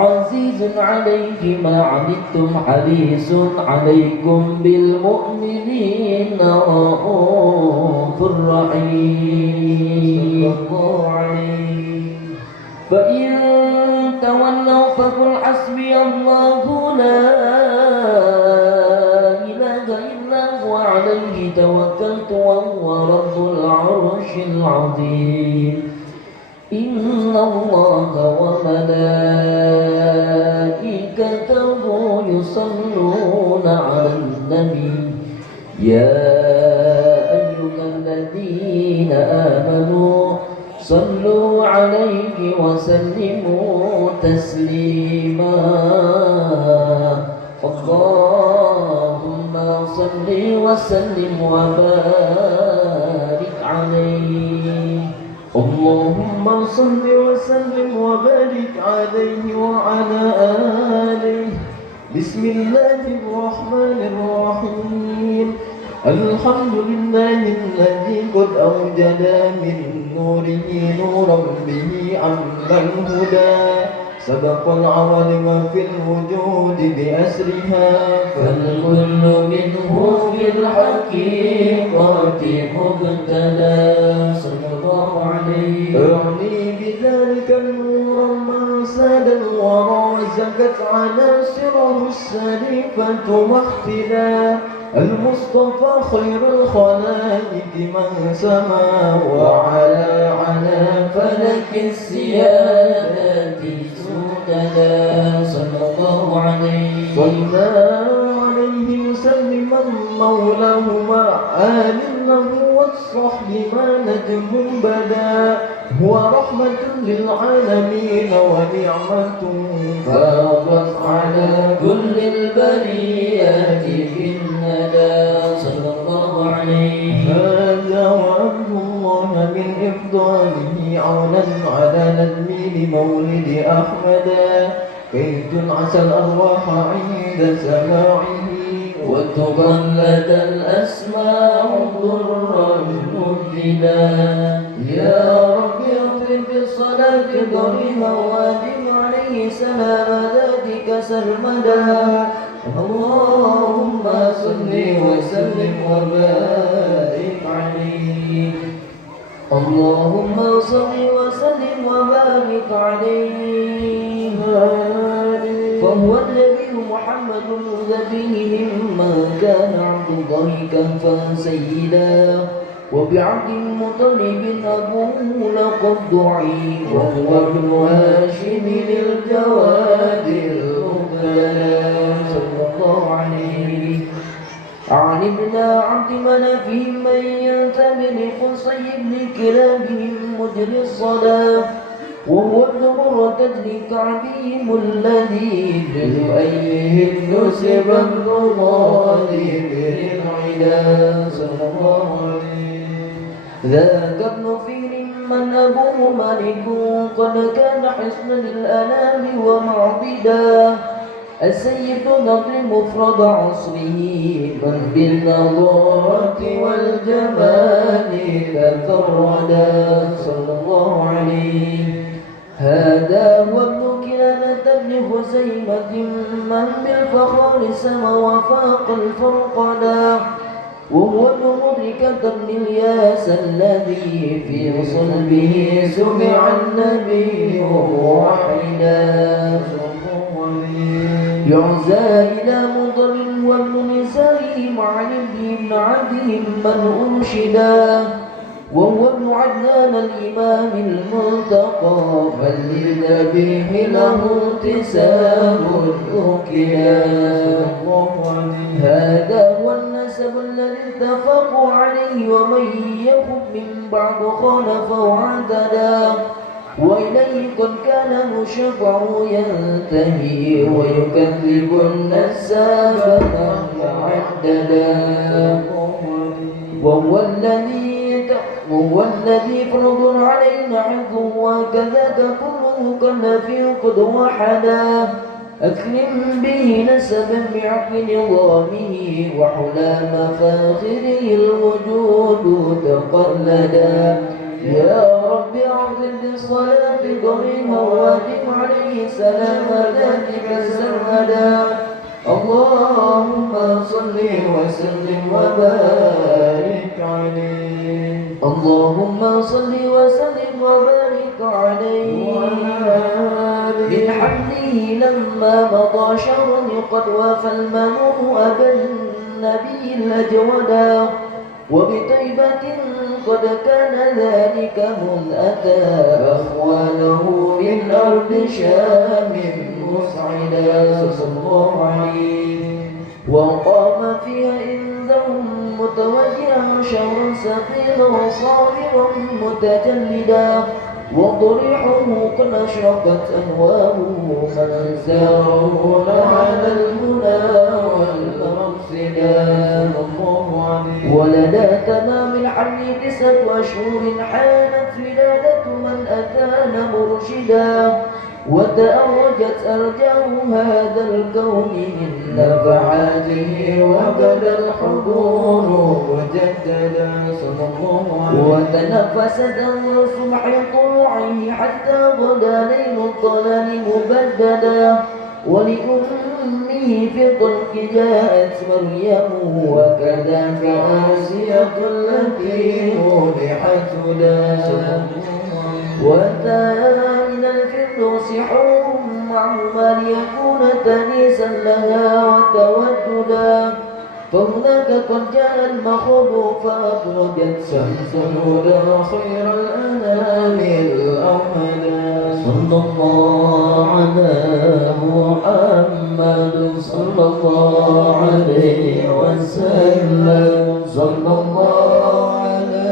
عزيز عليه ما عنتم حريص عليكم بالمؤمنين رؤوف رحيم. فإن تولوا فقل حسبي الله لا إله إلا هو عليه توكلت وهو رب العرش العظيم. إن الله وملائكته يصلون على النبي يا أيها الذين آمنوا صلوا عليه وسلموا تسليما. اللهم صل وسلم وبارك عليه. اللهم صل وسلم وبارك عليه وعلى آله. بسم الله الرحمن الرحيم. الحمد لله الذي قد أوجد من نوره نورا به عم الهدى سبق العوالم في الوجود بأسرها فالكل منه في الحقيقة مبتلى صلى الله عليه. أعني بذلك النور ما ساد الورى زكت عناصره الشريفة واختلا المصطفى خير الخلائق من سما وعلى على فلك السيادة سودنا صلى الله عليه. صلى عليه مسلما مولاه وآل له والصحب ما نجم بدا هو رحمة للعالمين ونعمة فاضت على كل البريات في الندى صلى الله عليه. هذا وأمر الله من إفضاله عونا على نذمين مولد أحمدا كي تنعس الأرواح عند سماعه وتقلد الأسماء ضرا مبدلا. يا رب اغفر بالصلاة ضريما وادم عليه سلام ذاتك سرمدا. اللهم صل وسلم وبارك عليه. اللهم صل وسلم وبارك عليه. فهو النبي محمد ذبيه مما كان عبد الله كهفا سيدا وبعبد المطلب أبوه لقد دعي وهو ابن هاشم الجواد المبتلى صلى الله عليه. عن ابن عبد مناف من ينتمي لقصي بن كلاب مجري الصلاة وهو ابن مرة لكعبهم الذي للؤيه نسب ابن غالب العلا صلى الله عليه. ذاك ابن فيل من أبوه مالك قد كان حصنا للأنام ومعبدا السيد نضر مفرد عصره من بالنضارة والجمال تفردا صلى الله عليه. هذا هو ابن كنانة بن خزيمة من بالفخار سما وفاق الفرقدا وهو ابن مدركة بن الياس الذي في صلبه سمع النبي موحدا يعزى إلى مضر وابن نسائه مع ابن عدهم من أنشدا وهو ابن عدنان الإمام الملتقى من للذبيح له انتساب أكلا. هذا هو النسب الذي اتفقوا عليه ومن يخب من بعد خالف واعتدى وإليه قد كان مشفع ينتهي ويكذب النساب معددا وهو الذي فرض علينا حفظه وكذاك كله كالنفي قد وحدا أكرم به نسبا بعقل نظامه وحلى مفاخره الوجود تقلدا يا رب أعظم بالصلاة قريبا وادم عليه سلام ذاتك سرمدا اللهم صل وسلم وبارك عليه اللهم صل وسلم وبارك عليه من حمله لما مضى شهر قد وفى المنون أبا النبي الأجودا وبطيبة قد كان ذلك من أتى أخوانه من أرض شام مسعدا صلى الله عليه وقام فيها عندهم متوجها شهرا سقيلا صابرا متجلدا وضريحه قد أشرقت أنواره من ساره على المنى والمرصدا ولدى تمام الحمل 9 أشهر حانت ولادة من أتانا مرشدا وتأوجت أرجاه هذا الكون من نفعاته وبدا الحضور وجددا صلى الله عليه وتنفست الصبح طلوعه حتى غدا ليل الظلام مبددا ولأمه في الطلق جاءت مريم وكذاك آسية التي وضحت هدى وأتى من الفردوس حور معهما ليكون تنيسا لها وتوددا فهناك قد جاء المخوض فأخرجت شمس الهدى خير الأنام الأحمدا صلى الله على محمد صلى الله عليه وسلم صلى الله على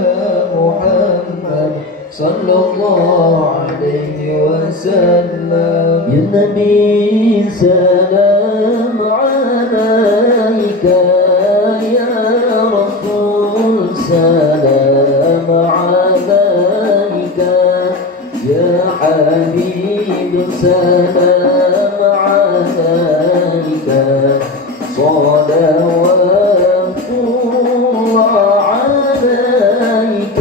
محمد صلى الله عليه وسلم يا نبي سلام عليك يا رسول سلام عليك يا حبيب سلام عليك صلوات الله عليك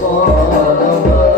صلوات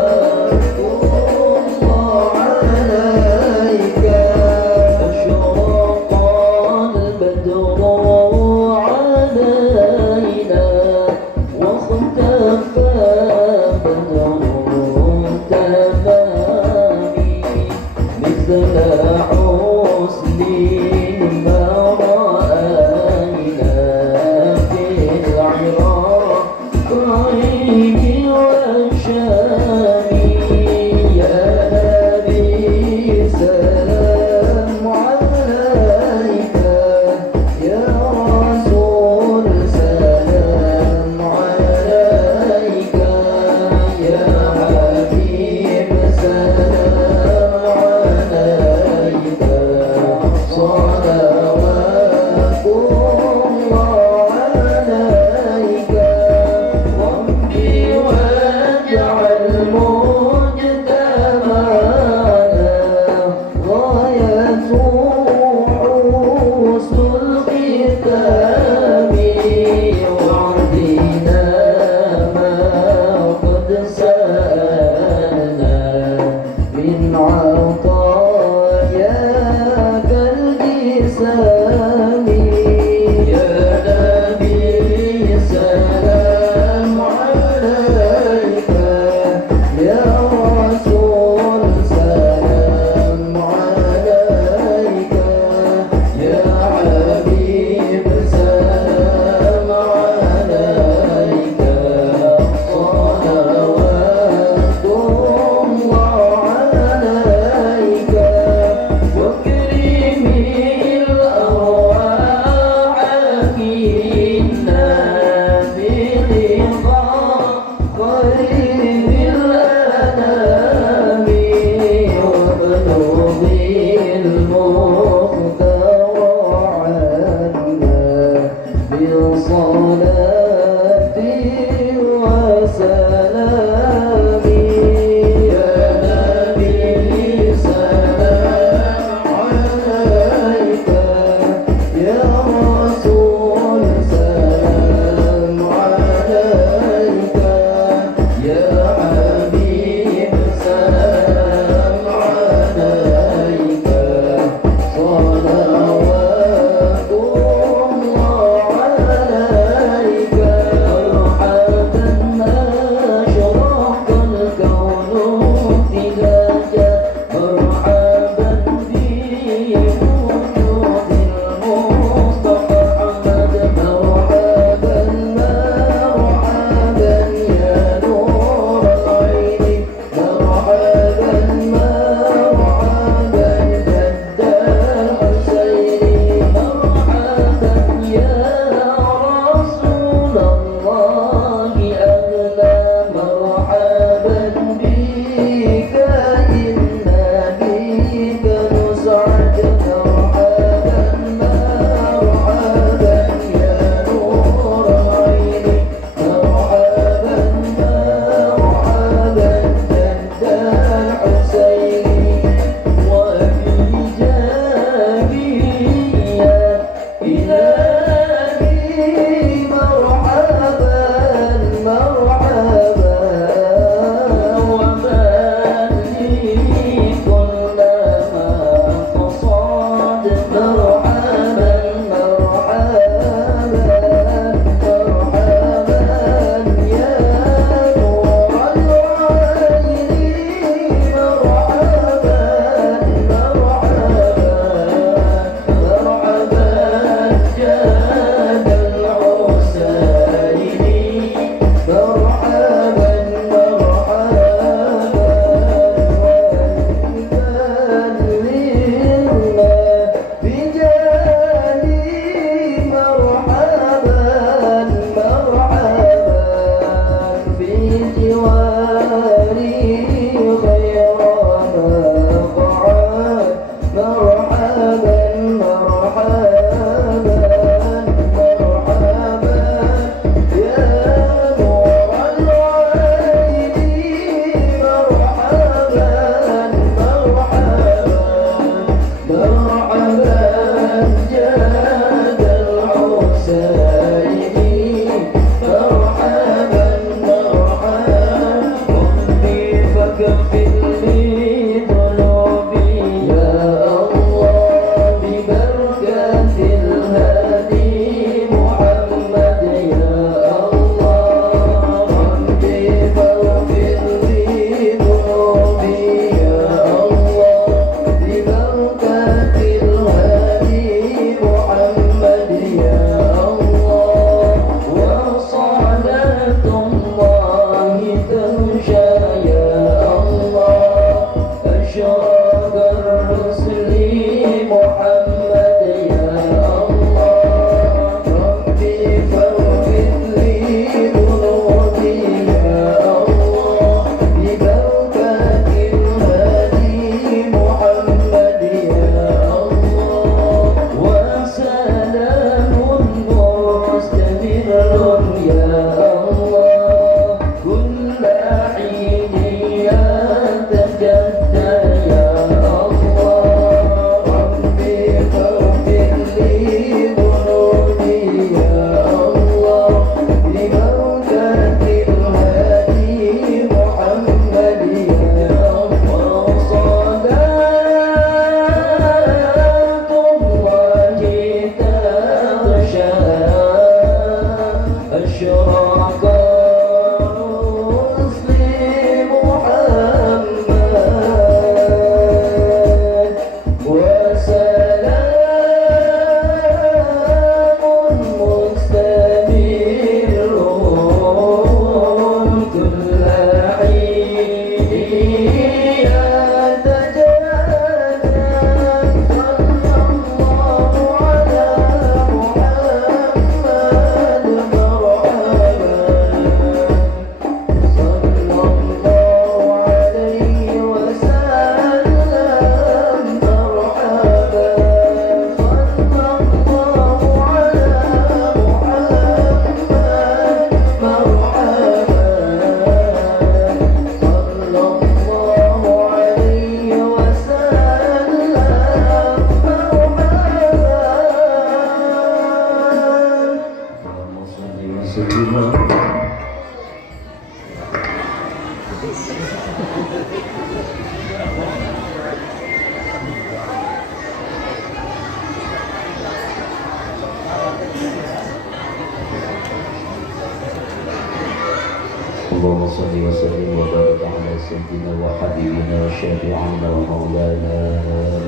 اللهم صل وسلم وبارك على سيدنا وحبيبنا وشافعنا ومولانا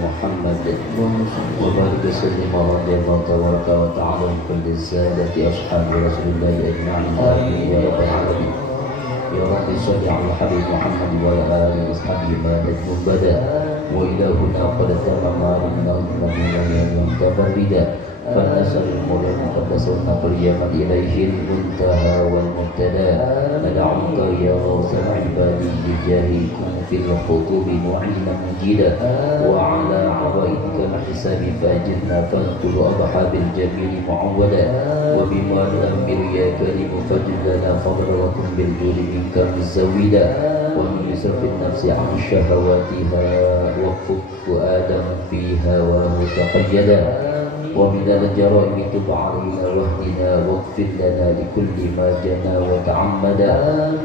محمد وبارك وسلم ورضي الله تبارك وتعالى عن كل السادة أصحاب رسول الله أجمعين آمين يا رب العالمين. يا رب صل على حبيب محمد وعلى آله وأصحابه ما نجم بدا وإلى هنا قد تمام علمنا من متفردا فالنسر المولى المقدس والنقل يمد إليه المنتهى والمبتدا ندعوك يا غوث العباد بجاهكم في الخطوب معينا مجيدا وعلى عوائدك الحساب فاجرنا فاغفر أضحى بالجميل معودا وبما نؤمر يا كريم فاجد لنا فضلة بالجود منك مزودا ومن يسرف النفس عن شهواتها وفق فؤادا فيها ومتقيدا ومن الجرائم تب علينا واهدنا واغفر لنا لكل ما جنى وتعمدا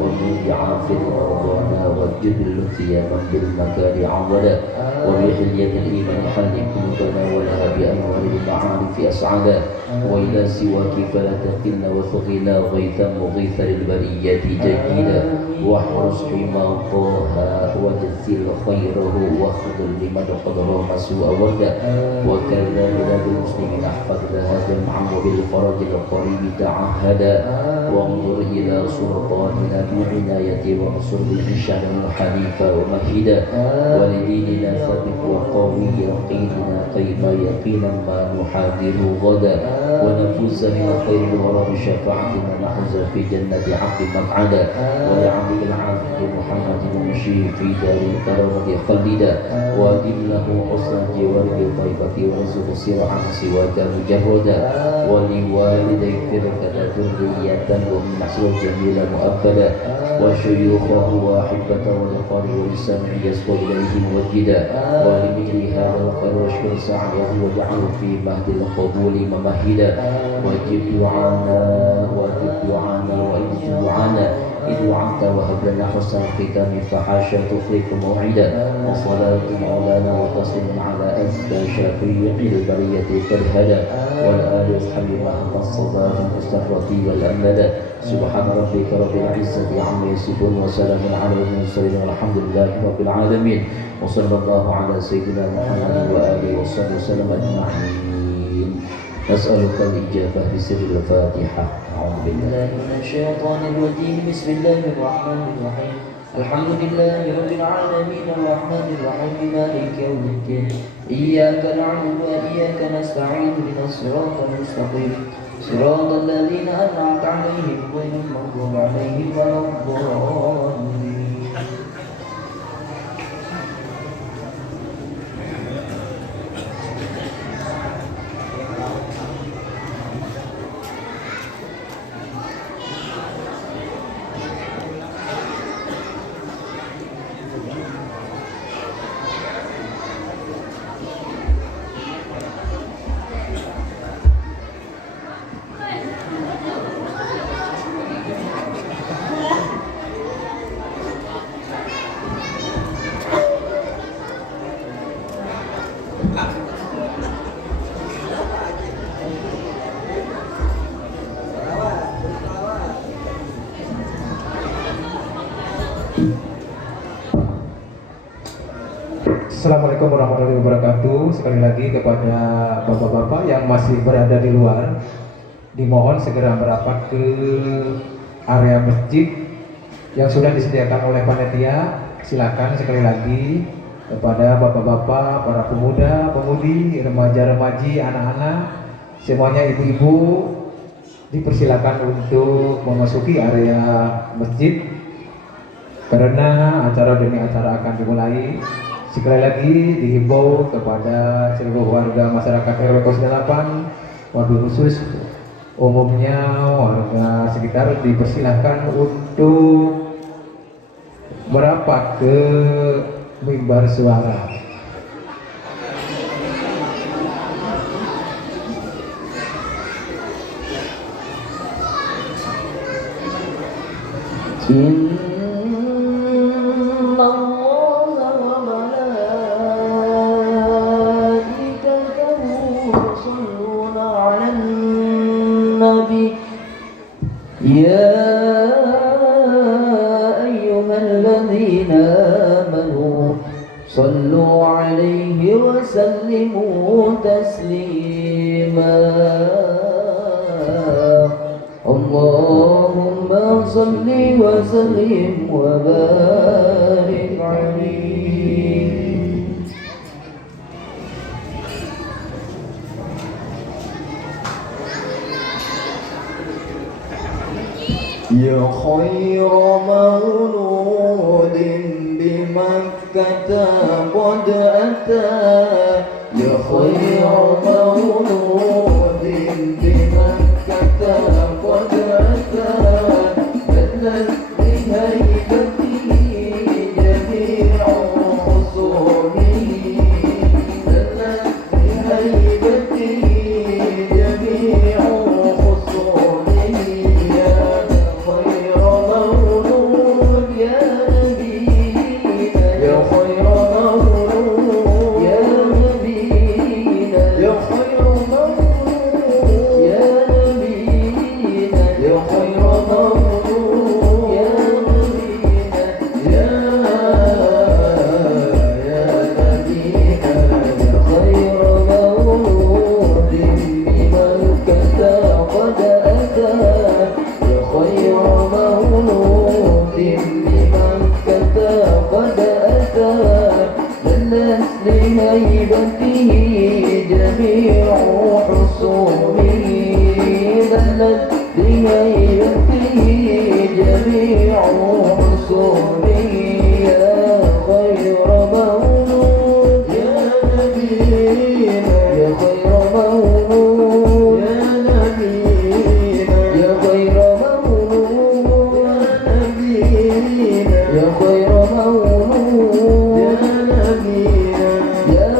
ومن عاف مرضانا واجد اللطيا من بالمكان عودا وبحلية الإيمان حل قلوبنا ولها بأنوار المعارف أسعدا وإلى سواك فلا تقلنا وثقنا غيثا مغيثا للبرية جيدا واحرس حما طه وجزل خيره واخذل لمن قدر سوء وردا وكذا بلاد المسلمين احفظ لها جمعا وبالفرج القريب تعهدا وانظر إلى سلطاننا بعناية وانصر بالحشام الحنيف ومهدا ولديننا ثبت وقوي يقيننا قيم يقينا ما نحاذر غدا ونفوز من خير الورى بشفاعتنا نحوز في جنة عبد مقعدا ولعبد العافية محمد ومشي في دار الكرامة خلدا وادم له حسن جوار بالطيبة ورزق سر عن سواك مجردا ولوالدي فرقة ذرية ومن محسن جميلا مؤبدا وشيوخه وأحبة والقارئ والسمع يسقط إليه موجدا ولمثل هذا الخير واشكر سعيه واجعله في مهد القبول ممهدا واجب دعانا وإجب دعانا إذ وعدت وهب لنا حسن الختام فحاشا تخلف موعدا وصلاة مولانا وتسليم على أزكى شفيع البرية كالهدى والآل الحبيب محمد الصلاة المستفرة والأمدا سبحان ربك رب العزة عما يصفون وسلام على المرسلين والحمد لله رب العالمين وصلى الله على سيدنا محمد وآله وصحبه وسلم أجمعين. نسألك الإجابة بسر الفاتحة. أعوذ بالله من الشيطان الرجيم. بسم الله الرحمن الرحيم. الحمد لله رب العالمين الرحمن الرحيم مالك يوم الدين إياك نعبد وإياك نستعين اهدنا الصراط المستقيم صراط الذين أنعمت عليهم غير المغضوب عليهم ولا الضالين. Assalamualaikum warahmatullahi wabarakatuh. Sekali lagi kepada bapak-bapak yang masih berada di luar, dimohon segera merapat ke area masjid yang sudah disediakan oleh panitia. Silakan sekali lagi kepada bapak-bapak, para pemuda, pemudi, remaja-remaji, anak-anak, semuanya ibu-ibu dipersilakan untuk memasuki area masjid karena acara demi acara akan dimulai. Sekali lagi dihimbau kepada seluruh warga masyarakat RW 08 wabil khusus umumnya warga sekitar dipersilahkan untuk merapat ke mimbar suara. يا أيها الذين آمنوا صلوا عليه وسلموا تسليما اللهم صل وسلم وبارك عليه. يا خير مولود بمكة قد أتى يا خير مولود بمكة قد أتى بدلت بهيبته جميع خصومه بدلت بهيبته جميع خصومه يا خير مولود يا نبينا يا خير مولود يا نبينا يا خير مولود يا نبينا يا خير مولود يا نبينا يا نبينا يا خير مولود بمكة قد أتى يا خير مولود بمكة قد أتى دلت لهيبته جميع حصومه دلت لهيبته جميع حصومه يا خير مولود يا نبينا يا خير مولود يا نبينا يا خير مولود يا نبينا يا خير مولود يا نبينا يا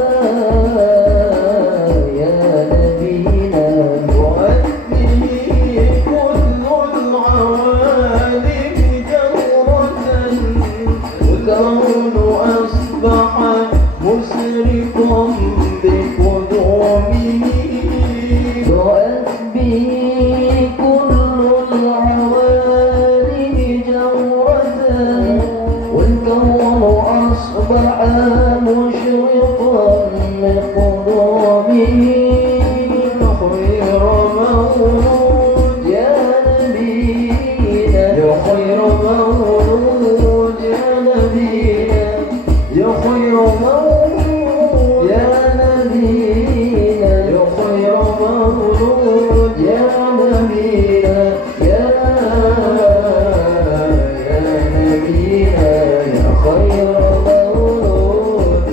المأمون أصبح مسرفا بقدومه ضاءت به كل العوالم جورة والكون أصبح مشرقا بقدومه خير مولود يا نبينا يا خير مولود يا نبينا يا خير مولود يا نبينا يا خير مولود يا نبينا يا نبينا يا خير مولود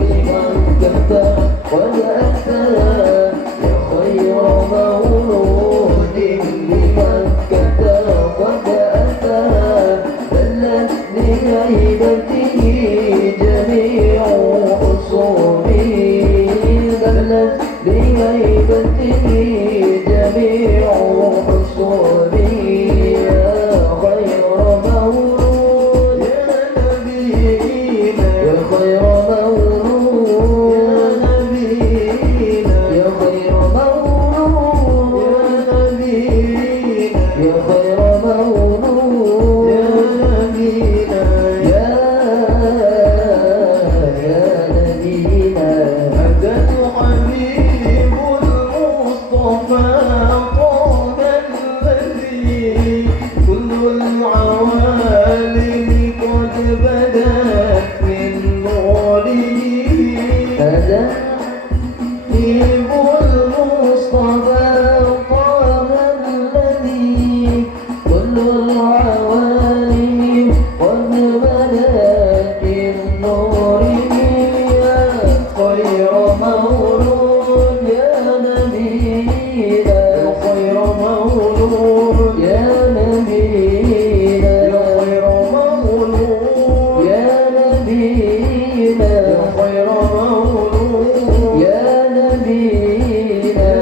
لمن كتب قد أتى يا خير مولود لمن كتب قد أتى بلت بهيبته جميع خصومه بلت بهيبته جميع خصومه يا خير مولود يا نبينا يا خير مولود يا نبينا يا خير مولود يا نبينا يا خير مولود يا نبينا يا نبينا أتى الحبيب المصطفى طه الذي كل العوالم قد بدت من نوره أتى الحبيب المصطفى طه الذي كل العوالم قد بدت من نوره يا خير مولود يا نبينا يا خير مولود يا نبينا يا خير مولود يا نبينا يا خير مولود يا نبينا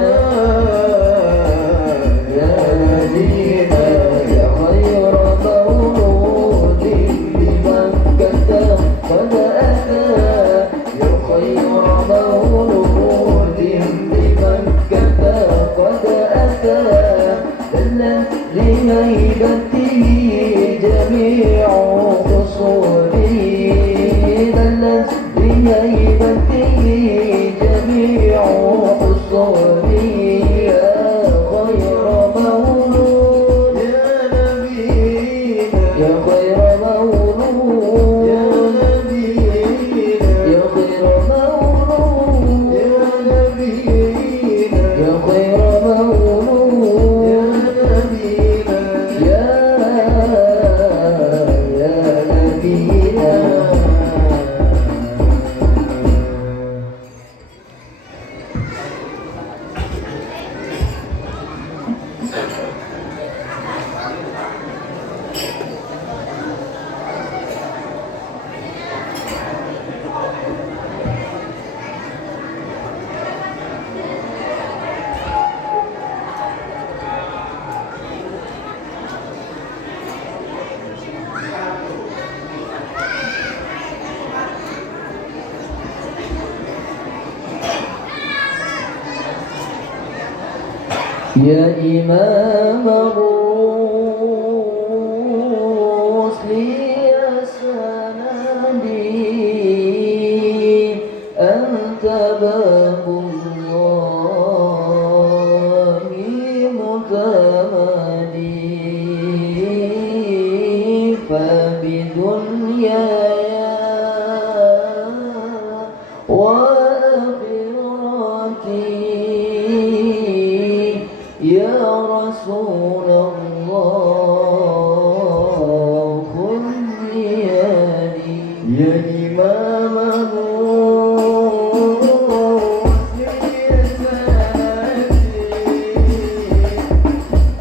يا نبينا يا خير مولود لمن كتب قد أتى يا خير مولود لمن كتب قد أتى بلت لهيبته جميع خصومه بلت لهيبته جميع خصومه يا خير مولود يا نبينا يا خير مولود يا نبينا يا خير مولود يا نبينا يا خير مولود يا نبينا يا نبينا يا إمام الرسل يا سندي أنت باب الله متمدي فبدنياي وآخرتي يا رسول الله خذ بيدي يا إمام الرسل يا سندي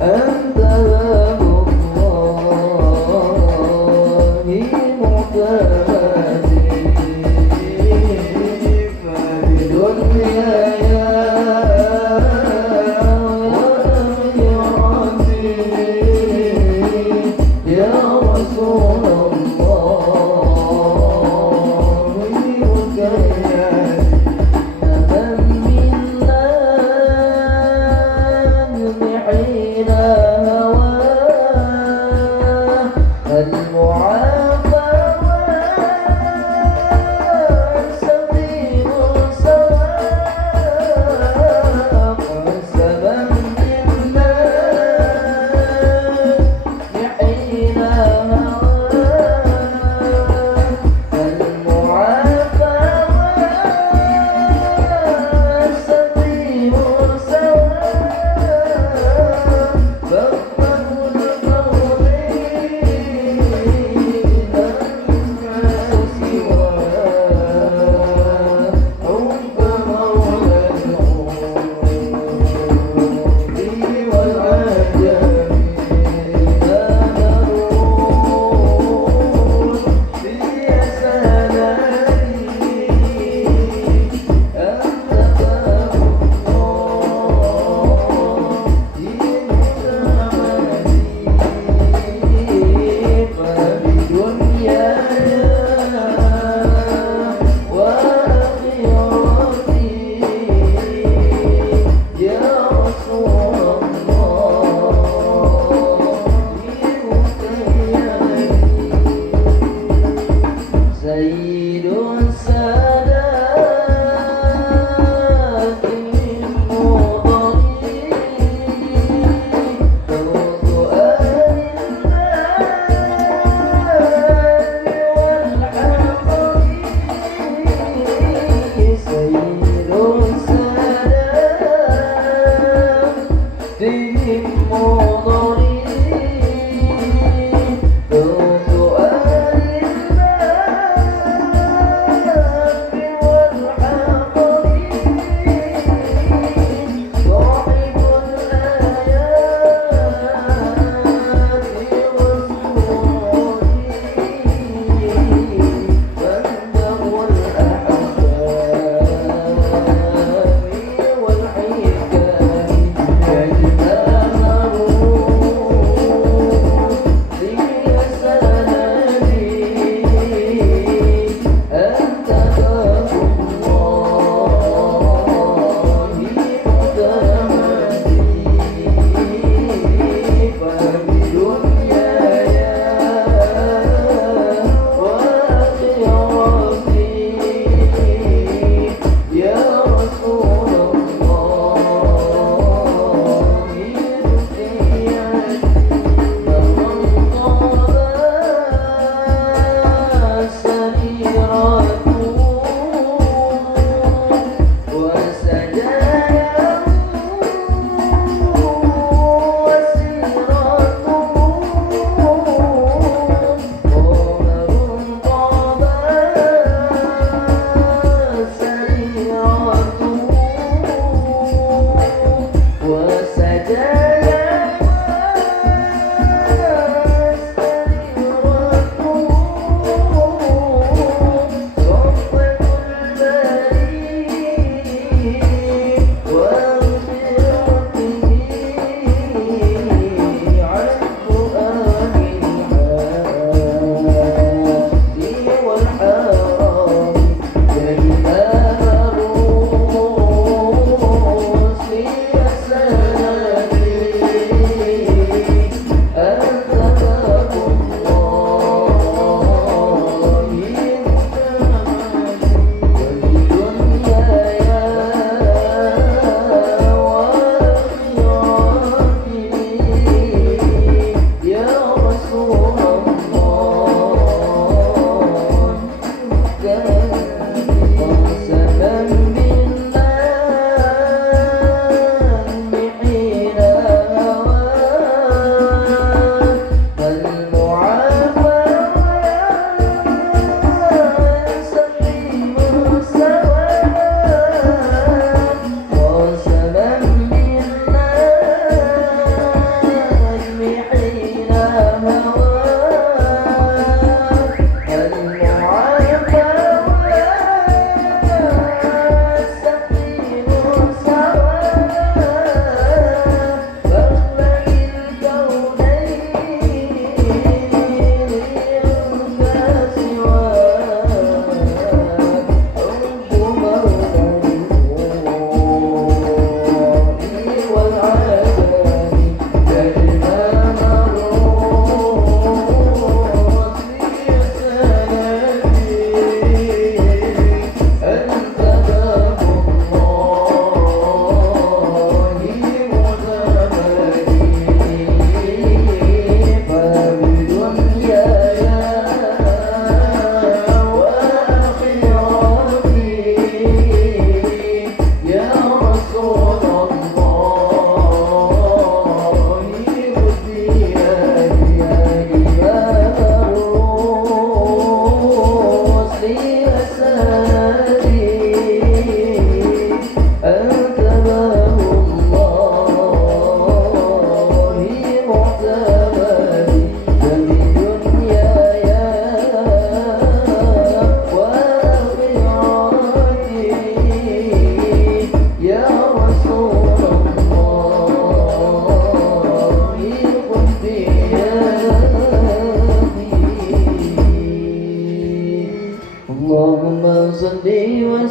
أنت باب الله معتمدي فبدنياي يا رسول الله سيد السادات من مضري فوز أهل المال والحقر سيد السادات من مضري فوز أهل المال والحقر صاحب الآيات والسرور وانده الأحكام والحكام يا رسول الله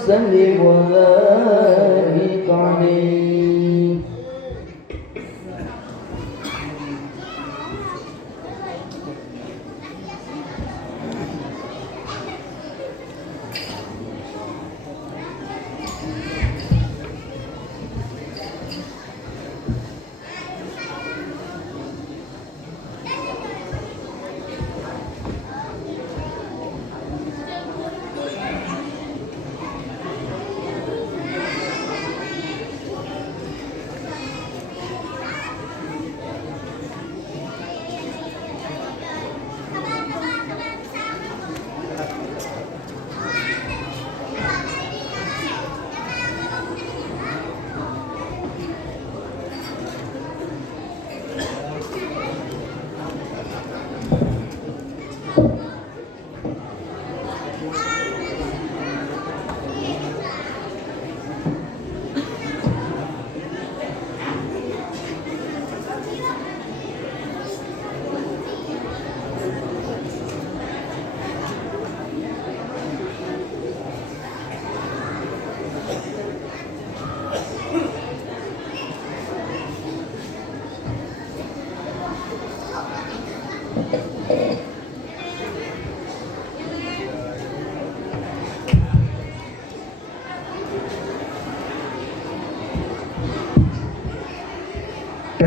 وسلم وبارك عليه.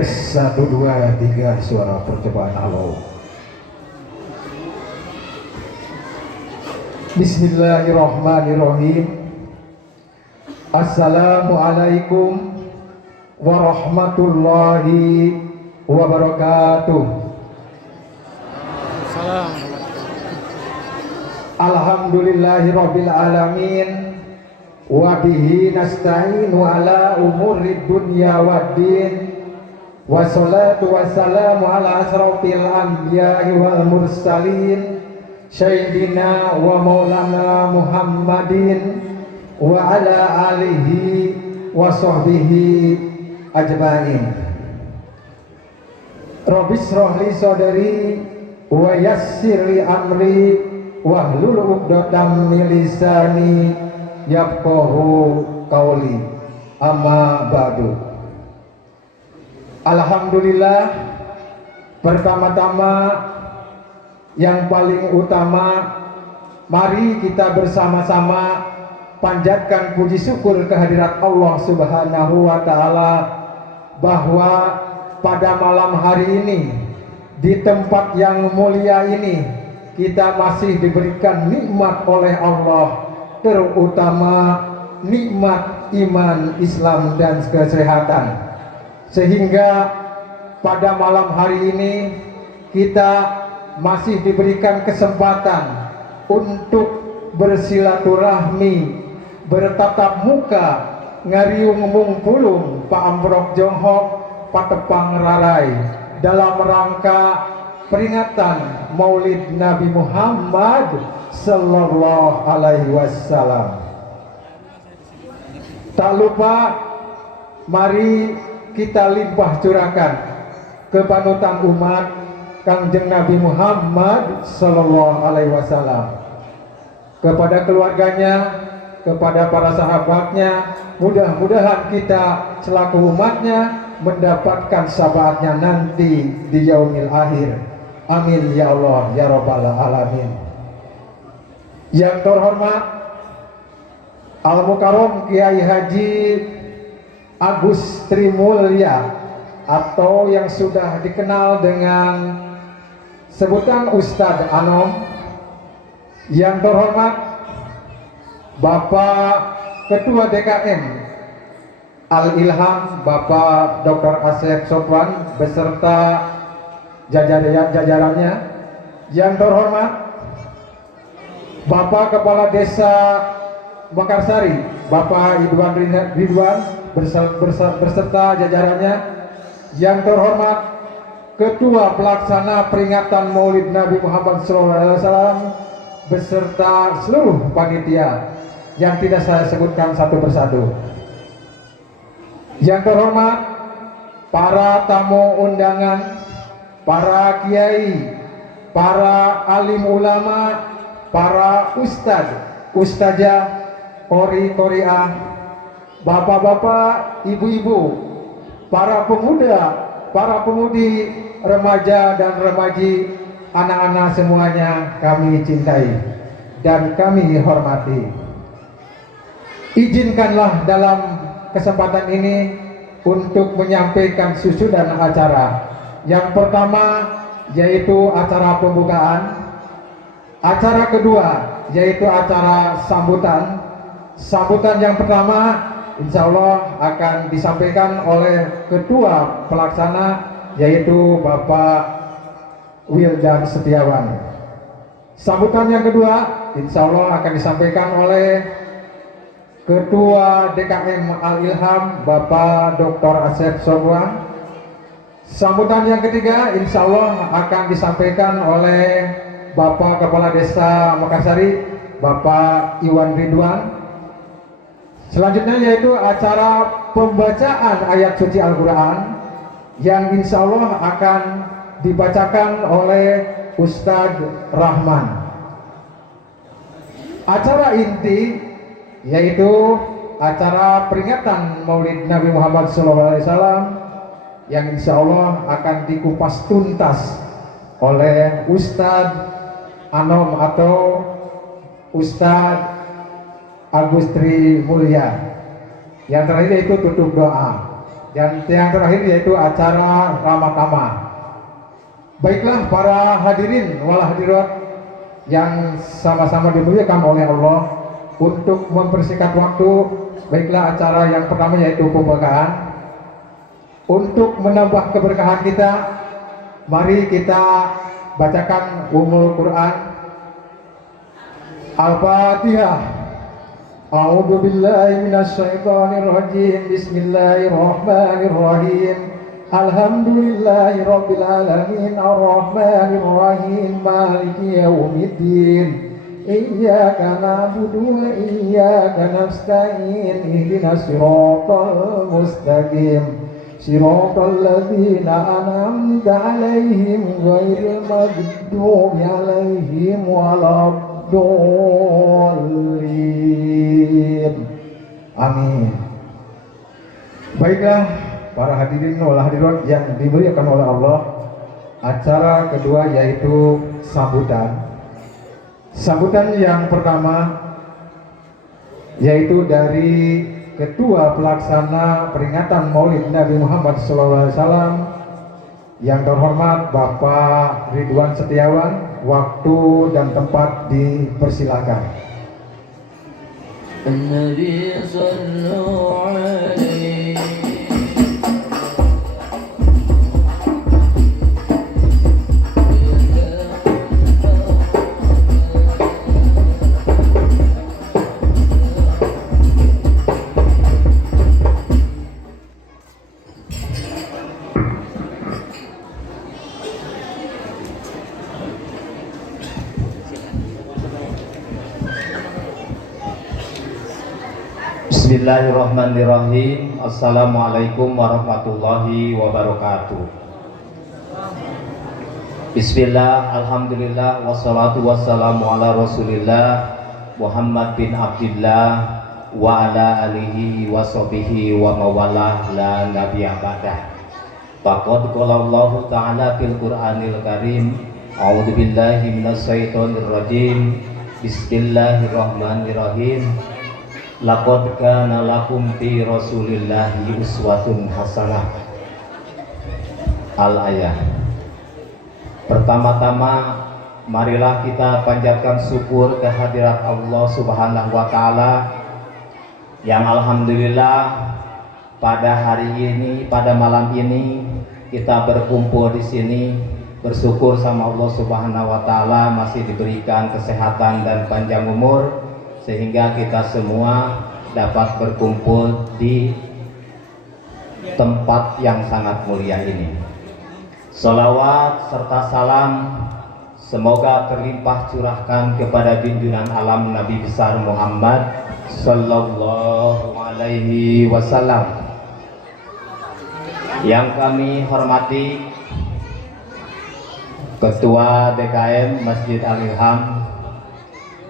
Tes 1 2 3 suara percobaan halo. Bismillahirrahmanirrahim. Assalamualaikum warahmatullahi wabarakatuh. Alhamdulillahirabbil alamin wa bihi nasta'inu ala umurid dunya waddin. Wassalatu wassalamu ala asrafil anbiya'i wal mursalin Sayyidina wa maulana Muhammadin wa ala alihi wa sahbihi ajma'in. Rabbi shrah li sadri wa yassir li amri wahlul 'uqdatam min lisani yafqahu qawli. Amma ba'du. Alhamdulillah, pertama-tama yang paling utama, mari kita bersama-sama panjatkan puji syukur kehadirat Allah Subhanahu wa Ta'ala bahwa pada malam hari ini di tempat yang mulia ini kita masih diberikan nikmat oleh Allah, terutama nikmat iman, Islam dan kesehatan. Sehingga pada malam hari ini kita masih diberikan kesempatan untuk bersilaturahmi, bertatap muka, ngariung mungpulung paamprok jonghok patepang rarai dalam rangka peringatan Maulid Nabi Muhammad sallallahu alaihi wasallam. Tak lupa mari kita limpah curahkan ke panutan umat Kangjeng Nabi Muhammad sallallahu alaihi wasallam, kepada keluarganya, kepada para sahabatnya. Mudah-mudahan kita selaku umatnya mendapatkan syafaatnya nanti di yaumil akhir. Amin ya Allah ya rabbal alamin. Yang terhormat Al Mukarram Kiai Haji Agus Trimulya, atau yang sudah dikenal dengan sebutan Ustadz Anom. Yang terhormat Bapak Ketua DKM Al-Ilham Bapak Dr. Asep Sofwan beserta jajarannya. Yang terhormat Bapak Kepala Desa Mekarsari Bapak Ridwan berserta jajarannya. Yang terhormat Ketua Pelaksana Peringatan Maulid Nabi Muhammad SAW beserta seluruh panitia yang tidak saya sebutkan satu persatu. Yang terhormat para tamu undangan, para kiai, para alim ulama, para ustadzah, qori-qoriah, bapak-bapak, ibu-ibu, para pemuda, para pemudi, remaja dan remaji, anak-anak semuanya kami cintai dan kami hormati. Izinkanlah dalam kesempatan ini untuk menyampaikan susunan acara. Yang pertama yaitu acara pembukaan, acara kedua yaitu acara sambutan. Sambutan yang pertama insya Allah akan disampaikan oleh Ketua Pelaksana yaitu Bapak Wildan Setiawan. Sambutan yang kedua insya Allah akan disampaikan oleh Ketua DKM Al-Ilham Bapak Dr. Asep Sofwan. Sambutan yang ketiga insya Allah akan disampaikan oleh Bapak Kepala Desa Mekarsari Bapak Iwan Ridwan. Selanjutnya yaitu acara pembacaan ayat suci Al-Quran yang insya Allah akan dibacakan oleh Ustadz Rahman. Acara inti yaitu acara peringatan Maulid Nabi Muhammad SAW yang insya Allah akan dikupas tuntas oleh Ustadz Anom atau Ustadz Agus Trimulya. Yang terakhir yaitu tutup doa. Dan yang terakhir yaitu acara ramah tamah. Baiklah para hadirin wal hadirat yang sama-sama dimuliakan oleh Allah, untuk mempersingkat waktu, baiklah acara yang pertama yaitu pembukaan. Untuk menambah keberkahan kita, mari kita bacakan Ummul Quran. Al-Fatihah. A'udzu billahi minasy syaithanir rajim. Bismillahirrahmanirrahim. Alhamdulillahi rabbil alamin arrahmanir rahim maliki yaumiddin. Iyyaka na'budu wa iyyaka nasta'in ihdinas siratal mustaqim. Siratal ladzina an'amta 'alaihim ghairil maghdubi 'alaihim waladdallin. Amin. Baiklah para hadirin wal hadirat yang dimuliakan oleh Allah, acara kedua yaitu sambutan. Sambutan yang pertama yaitu dari Ketua Pelaksana Peringatan Maulid Nabi Muhammad SAW yang terhormat Bapak Ridwan Setiawan. Waktu dan tempat dipersilakan. Nabi sallallahu alaihi Bismillahirrahmanirrahim. Assalamualaikum warahmatullahi wabarakatuh. Bismillah, alhamdulillah, wassalatu wassalamu ala rasulillah Muhammad bin Abdillah wa ala alihi wa sahbihi wa mawalah la nabiyya ba'dah. Faqad qala Allah ta'ala fil Qur'anil Karim, a'udzu billahi minasy syaithanir rajim. Bismillahirrahmanirrahim. Laqad kana lakum fi Rasulillahi uswatun hasanah. Al-ayah. Pertama-tama marilah kita panjatkan syukur kehadirat Allah Subhanahu wa taala yang alhamdulillah pada hari ini, pada malam ini kita berkumpul di sini, bersyukur sama Allah Subhanahu wa taala masih diberikan kesehatan dan panjang umur sehingga kita semua dapat berkumpul di tempat yang sangat mulia ini. Salawat serta salam semoga terlimpah curahkan kepada junjungan alam Nabi besar Muhammad sallallahu alaihi wasallam. Yang kami hormati Ketua DKM Masjid Al-Ilham,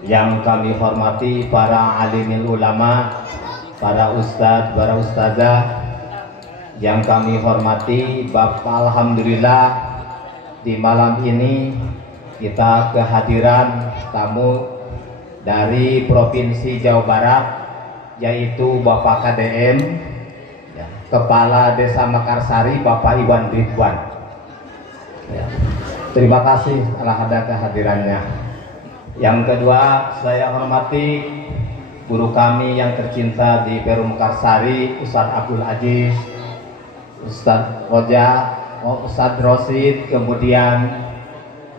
yang kami hormati para alimil ulama, para ustadz, para ustazah, yang kami hormati Bapak. Alhamdulillah di malam ini kita kehadiran tamu dari Provinsi Jawa Barat, yaitu Bapak KDM, Kepala Desa Mekarsari, Bapak Iwan Ridwan. Terima kasih telah ada kehadirannya. Yang kedua, saya hormati guru kami yang tercinta di Perum Mekarsari, Ustadz Abdul Aziz, Ustadz Roja, Ustadz Rosid, kemudian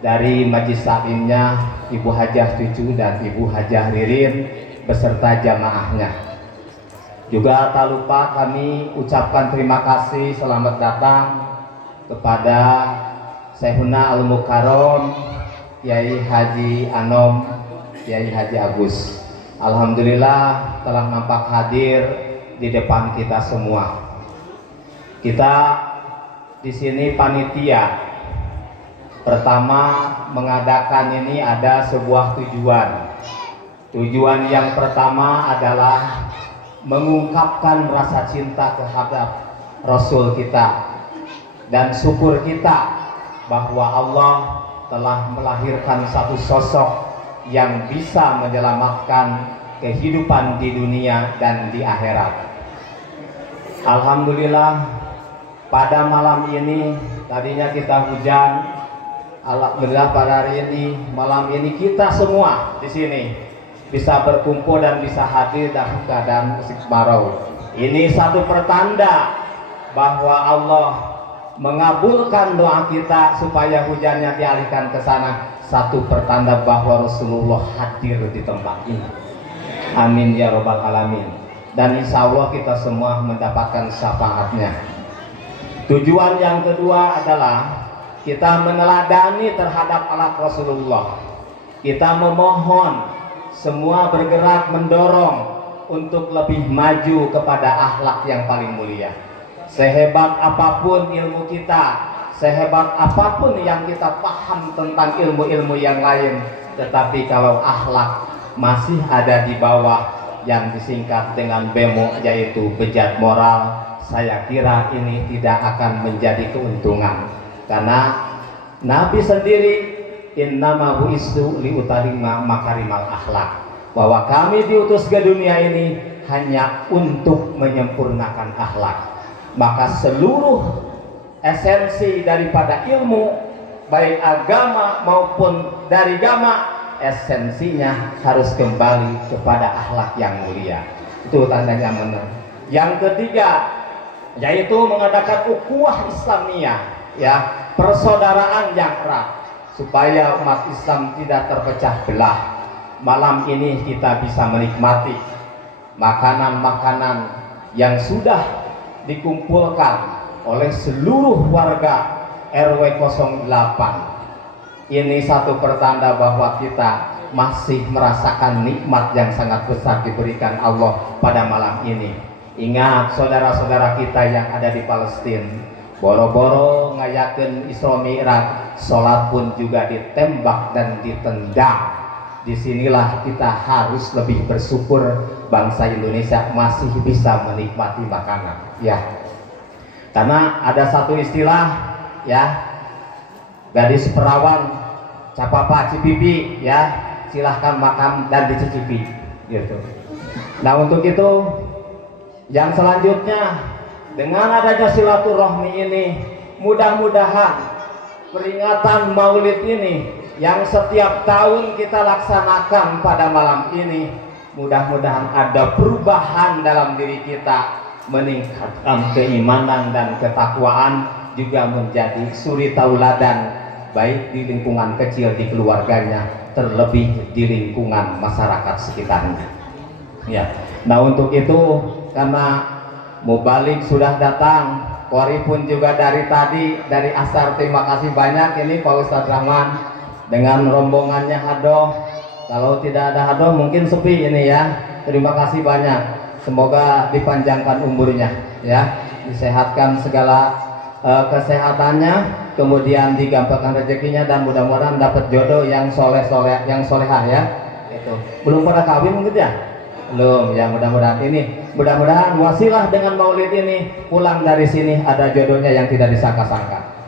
dari Majlis Taklimnya Ibu Hajah Cucu dan Ibu Hajah Ririn beserta jamaahnya. Juga tak lupa kami ucapkan terima kasih, selamat datang kepada Syekhuna Al-Mukarram Kiai Haji Anom, Kiai Haji Agus. Alhamdulillah telah nampak hadir di depan kita semua. Kita di sini panitia. Pertama, mengadakan ini ada sebuah tujuan. Tujuan yang pertama adalah mengungkapkan rasa cinta terhadap Rasul kita dan syukur kita bahwa Allah telah melahirkan satu sosok yang bisa menyelamatkan kehidupan di dunia dan di akhirat. Alhamdulillah pada malam ini tadinya kita hujan. Alhamdulillah pada hari ini malam ini kita semua di sini bisa berkumpul dan bisa hadir dalam keadaan istiqbarau. Ini satu pertanda bahwa Allah mengabulkan doa kita supaya hujannya dialihkan ke sana. Satu pertanda bahwa Rasulullah hadir di tempat ini. Amin ya robbal alamin. Dan insya Allah kita semua mendapatkan syafaatnya. Tujuan yang kedua adalah kita meneladani terhadap alat Rasulullah. Kita memohon semua bergerak mendorong untuk lebih maju kepada akhlak yang paling mulia. Sehebat apapun ilmu kita, sehebat apapun yang kita paham tentang ilmu-ilmu yang lain, tetapi kalau akhlak masih ada di bawah yang disingkat dengan bemo, yaitu bejat moral, saya kira ini tidak akan menjadi keuntungan. Karena Nabi sendiri innama bu'istu liutarima makarimal akhlak, bahwa kami diutus ke dunia ini hanya untuk menyempurnakan akhlak. Maka seluruh esensi daripada ilmu, baik agama maupun dari agama, esensinya harus kembali kepada akhlak yang mulia. Itu tandanya benar. Yang ketiga yaitu mengadakan ukhuwah Islamiyah, ya, persaudaraan yang erat supaya umat Islam tidak terpecah belah. Malam ini kita bisa menikmati makanan-makanan yang sudah dikumpulkan oleh seluruh warga RW 08. Ini satu pertanda bahwa kita masih merasakan nikmat yang sangat besar diberikan Allah pada malam ini. Ingat saudara-saudara kita yang ada di Palestina, boro-boro ngayakeun Isra Mi'raj, sholat pun juga ditembak dan ditendang. Disinilah kita harus lebih bersyukur bangsa Indonesia masih bisa menikmati makanan, ya. Karena ada satu istilah, ya, gadis perawan capapa cipipi, ya, silahkan makan dan dicicipi, gitu. Nah untuk itu yang selanjutnya, dengan adanya silaturahmi ini, mudah-mudahan peringatan Maulid ini yang setiap tahun kita laksanakan pada malam ini, mudah-mudahan ada perubahan dalam diri kita, meningkatkan keimanan dan ketakwaan, juga menjadi suri tauladan baik di lingkungan kecil di keluarganya, terlebih di lingkungan masyarakat sekitarnya, ya. Nah untuk itu, karena mubalik sudah datang, Kori pun juga dari tadi, dari asar, terima kasih banyak ini Pak Ustadz Rahman dengan rombongannya Hadoh. Kalau tidak ada Hadoh mungkin sepi ini, ya. Terima kasih banyak, semoga dipanjangkan umurnya, ya, disehatkan segala kesehatannya, kemudian digampangkan rezekinya, dan mudah-mudahan dapat jodoh yang soleh-soleh, yang solehah, ya. Itu belum pada kawin mungkin, ya, belum, ya. Mudah-mudahan ini, mudah-mudahan wasilah dengan Maulid ini, pulang dari sini ada jodohnya yang tidak disangka-sangka.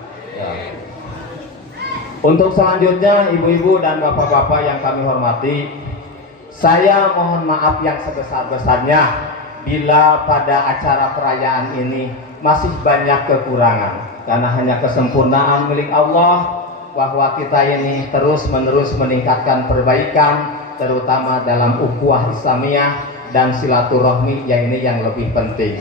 Untuk selanjutnya, ibu-ibu dan bapak-bapak yang kami hormati, saya mohon maaf yang sebesar-besarnya bila pada acara perayaan ini masih banyak kekurangan, karena hanya kesempurnaan milik Allah, bahwa kita ini terus-menerus meningkatkan perbaikan, terutama dalam ukhuwah Islamiyah dan silaturahmi, yang ini yang lebih penting.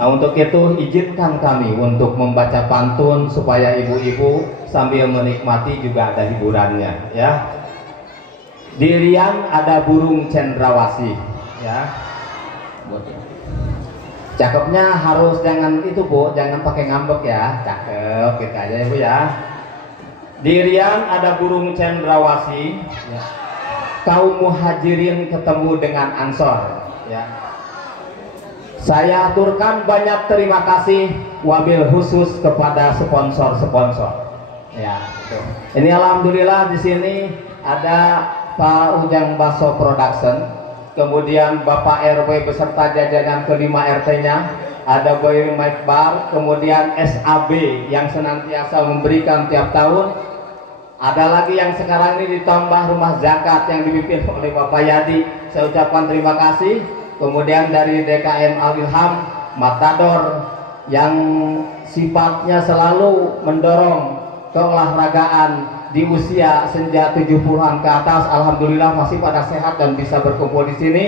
Nah untuk itu izinkan kami untuk membaca pantun supaya ibu-ibu sambil menikmati juga ada hiburannya, ya. Di Rian ada burung cendrawasih, ya. Cakepnya harus jangan itu Bu, jangan pakai ngambek, ya. Cakep gitu aja ya Bu, ya. Di Rian ada burung cendrawasih, ya. Kaum muhajirin ketemu dengan ansor, ya. Saya aturkan banyak terima kasih wabil khusus kepada sponsor-sponsor, ya. Ini alhamdulillah di sini ada Pak Ujang Baso Production, kemudian Bapak RW beserta jajaran kelima RT-nya, ada Boy Mike Bar, kemudian SAB yang senantiasa memberikan tiap tahun, ada lagi yang sekarang ini ditambah rumah zakat yang dipimpin oleh Bapak Yadi, saya ucapkan terima kasih. Kemudian dari DKM Al Ilham matador yang sifatnya selalu mendorong keolahragaan di usia senja 70-an ke atas, alhamdulillah masih pada sehat dan bisa berkumpul di sini.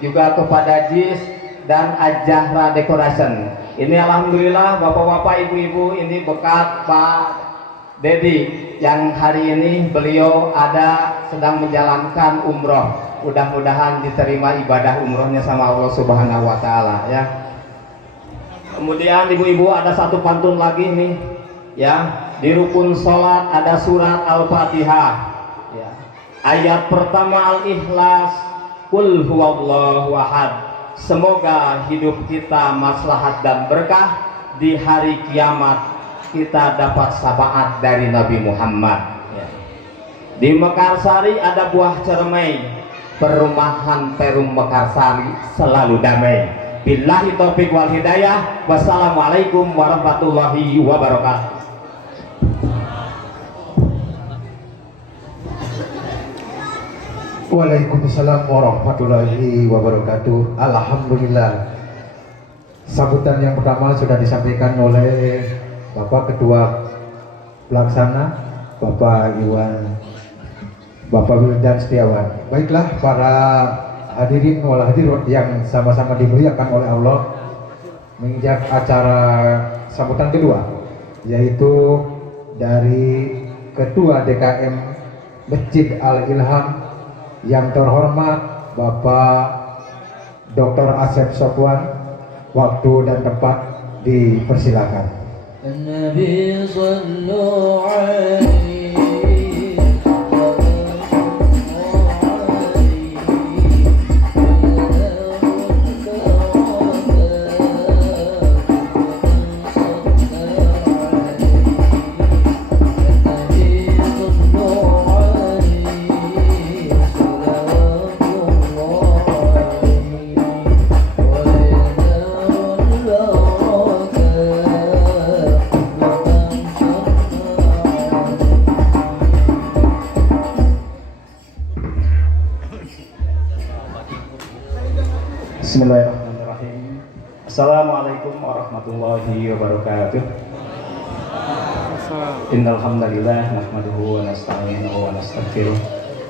Juga kepada JIS dan Ajahra Decoration. Ini alhamdulillah bapak-bapak, ibu-ibu, ini berkat Pak Dedi yang hari ini beliau ada sedang menjalankan umroh. Mudah-mudahan diterima ibadah umrohnya sama Allah Subhanahu wa taala ya. Kemudian ibu-ibu ada satu pantun lagi nih ya. Di rukun sholat ada surat Al-Fatihah ya. Ayat pertama Al-Ikhlas, Qul huwallahu ahad. Semoga hidup kita maslahat dan berkah, di hari kiamat kita dapat syafaat dari Nabi Muhammad ya. Di Mekarsari ada buah cermai, perumahan Perum Mekarsari selalu damai. Billahi taufiq wal hidayah. Wassalamualaikum warahmatullahi wabarakatuh. Waalaikumsalam warahmatullahi wabarakatuh. Alhamdulillah. Sambutan yang pertama sudah disampaikan oleh Bapak Ketua Pelaksana, Bapak Iwan, Bapak Wildan Setiawan. Baiklah para hadirin wal hadirat yang sama-sama dimuliakan oleh Allah, menginjak acara sambutan kedua, yaitu dari Ketua DKM Masjid Al-Ilham yang terhormat Bapak Dr. Asep Sofwan. Waktu dan tempat dipersilakan. Nabi sallallahu alaihi Bismillahirrahmanirrahim. Assalamualaikum warahmatullahi wabarakatuh. Innal hamdalillah nahmaduhu wa nasta'inuhu wa nastaghfiruh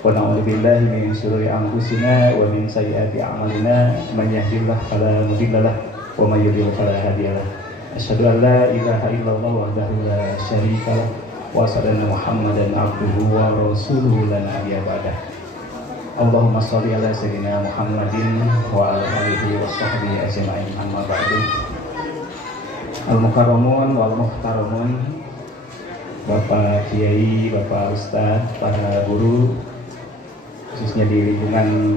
wa na'udzu billahi min shururi anfusina wa min sayyiati a'malina. Man yahdihillahu fala mudhillalah wa may yudhlil fala hadiyalah. Asyhadu an la ilaha illallah wahdahu la syarika lah wa asyhadu anna Muhammadan abduhu wa rasuluhu la nabiyya ba'dah. Allahumma sholli ala sayyidina Muhammadin wa ala alihi wa sahbihi ajma'in, amma ba'du. Al-mukarramun wal muhtaramun, Bapak Kiai, Bapak Ustadz, para guru, khususnya di lingkungan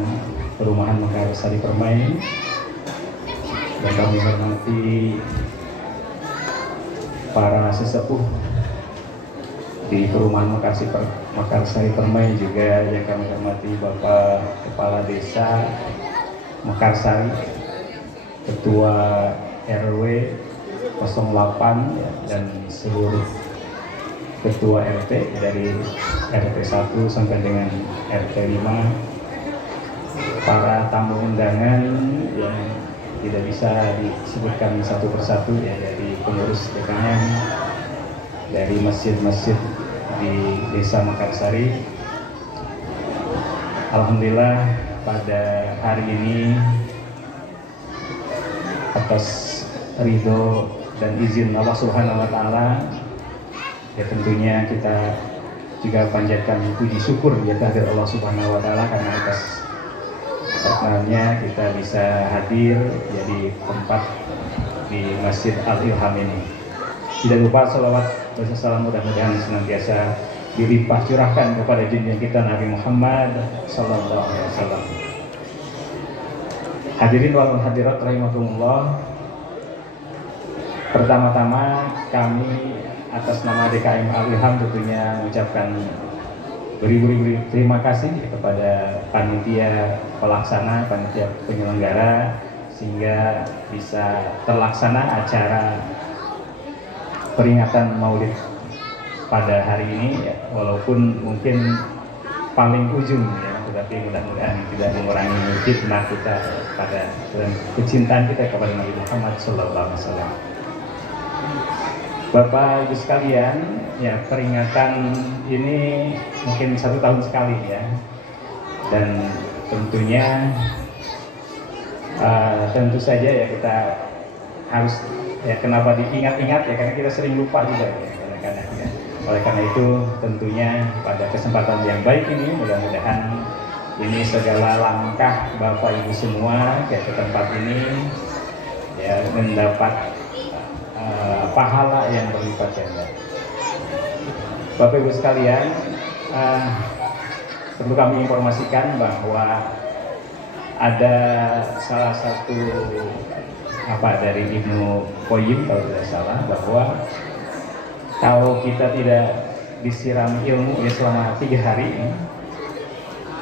perumahan Mekarsari Permai, dan kami hormati para sesepuh di perumahan Mekarsari Permai, juga yang kami hormati Bapak Kepala Desa Mekarsari, Ketua RW 08 ya, dan seluruh Ketua RT dari RT 1 sampai dengan RT 5, para tamu undangan yang tidak bisa disebutkan satu persatu ya, dari pengurus DKM, dari masjid-masjid di Desa Mekarsari. Alhamdulillah pada hari ini atas ridho dan izin Allah Subhanahu wa taala ya, tentunya kita juga panjatkan puji syukur ya kehadirat Allah Subhanahu wa taala, karena atas berkahnya kita bisa hadir jadi tempat di Masjid Al-Ilham ini. Tidak lupa salawat bersalam mudah-mudahan senantiasa dilimpah curahkan kepada junjungan kita Nabi Muhammad sallallahu alaihi wasallam. Hadirin wal hadirat rahimakumullah. Pertama-tama kami atas nama DKM Al-Ilham tentunya mengucapkan beribu-ribu terima kasih kepada panitia pelaksana, panitia penyelenggara, sehingga bisa terlaksana acara peringatan Maulid pada hari ini ya, walaupun mungkin paling ujung ya tetapi mudah-mudahan tidak mengurangi khidmat kita pada dan kecintaan kita kepada Nabi Muhammad SAW. Bapak Ibu sekalian, ya peringatan ini mungkin 1 tahun sekali ya, dan tentunya tentu saja ya kita harus ya kenapa diingat-ingat ya karena kita sering lupa juga ya kadang-kadang ya. Oleh karena itu tentunya pada kesempatan yang baik ini mudah-mudahan ini segala langkah Bapak Ibu semua ke tempat ini ya mendapat pahala yang berlipat ganda. Bapak Ibu sekalian, perlu kami informasikan bahwa ada salah satu dari Ibnu Qayyim kalau tidak salah, bahwa kalau kita tidak disiram ilmu ya selama 3 hari,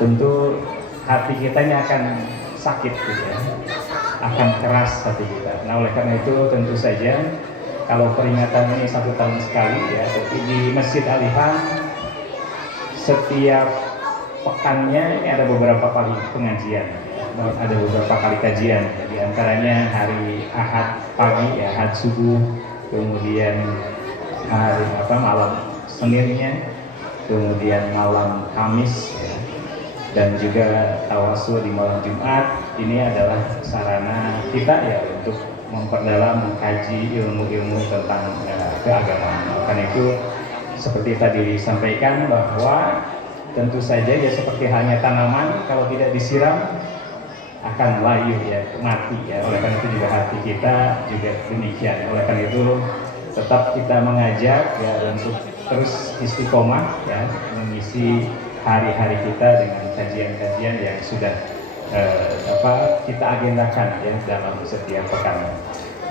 tentu hati kitanya akan sakit gitu ya, akan keras hati kita. Nah oleh karena itu tentu saja kalau peringatan ini 1 tahun sekali ya, di Masjid Al-Ihsan setiap pekannya ini ada beberapa kali pengajian, ada beberapa kali kajian. Di antaranya hari Ahad pagi ya, Ahad subuh, kemudian hari malam Seninnya, kemudian malam Kamis ya, dan juga tawasul di malam Jumat. Ini adalah sarana kita ya untuk memperdalam, mengkaji ilmu-ilmu tentang keagamaan. Karena itu seperti tadi disampaikan bahwa tentu saja ya seperti halnya tanaman kalau tidak disiram akan layu ya, mati ya. Oleh karena itu juga hati kita juga demikian. Oleh karena itu tetap kita mengajak ya untuk terus istiqomah ya mengisi hari-hari kita dengan kajian-kajian yang sudah kita agendakan ya dalam setiap pekan.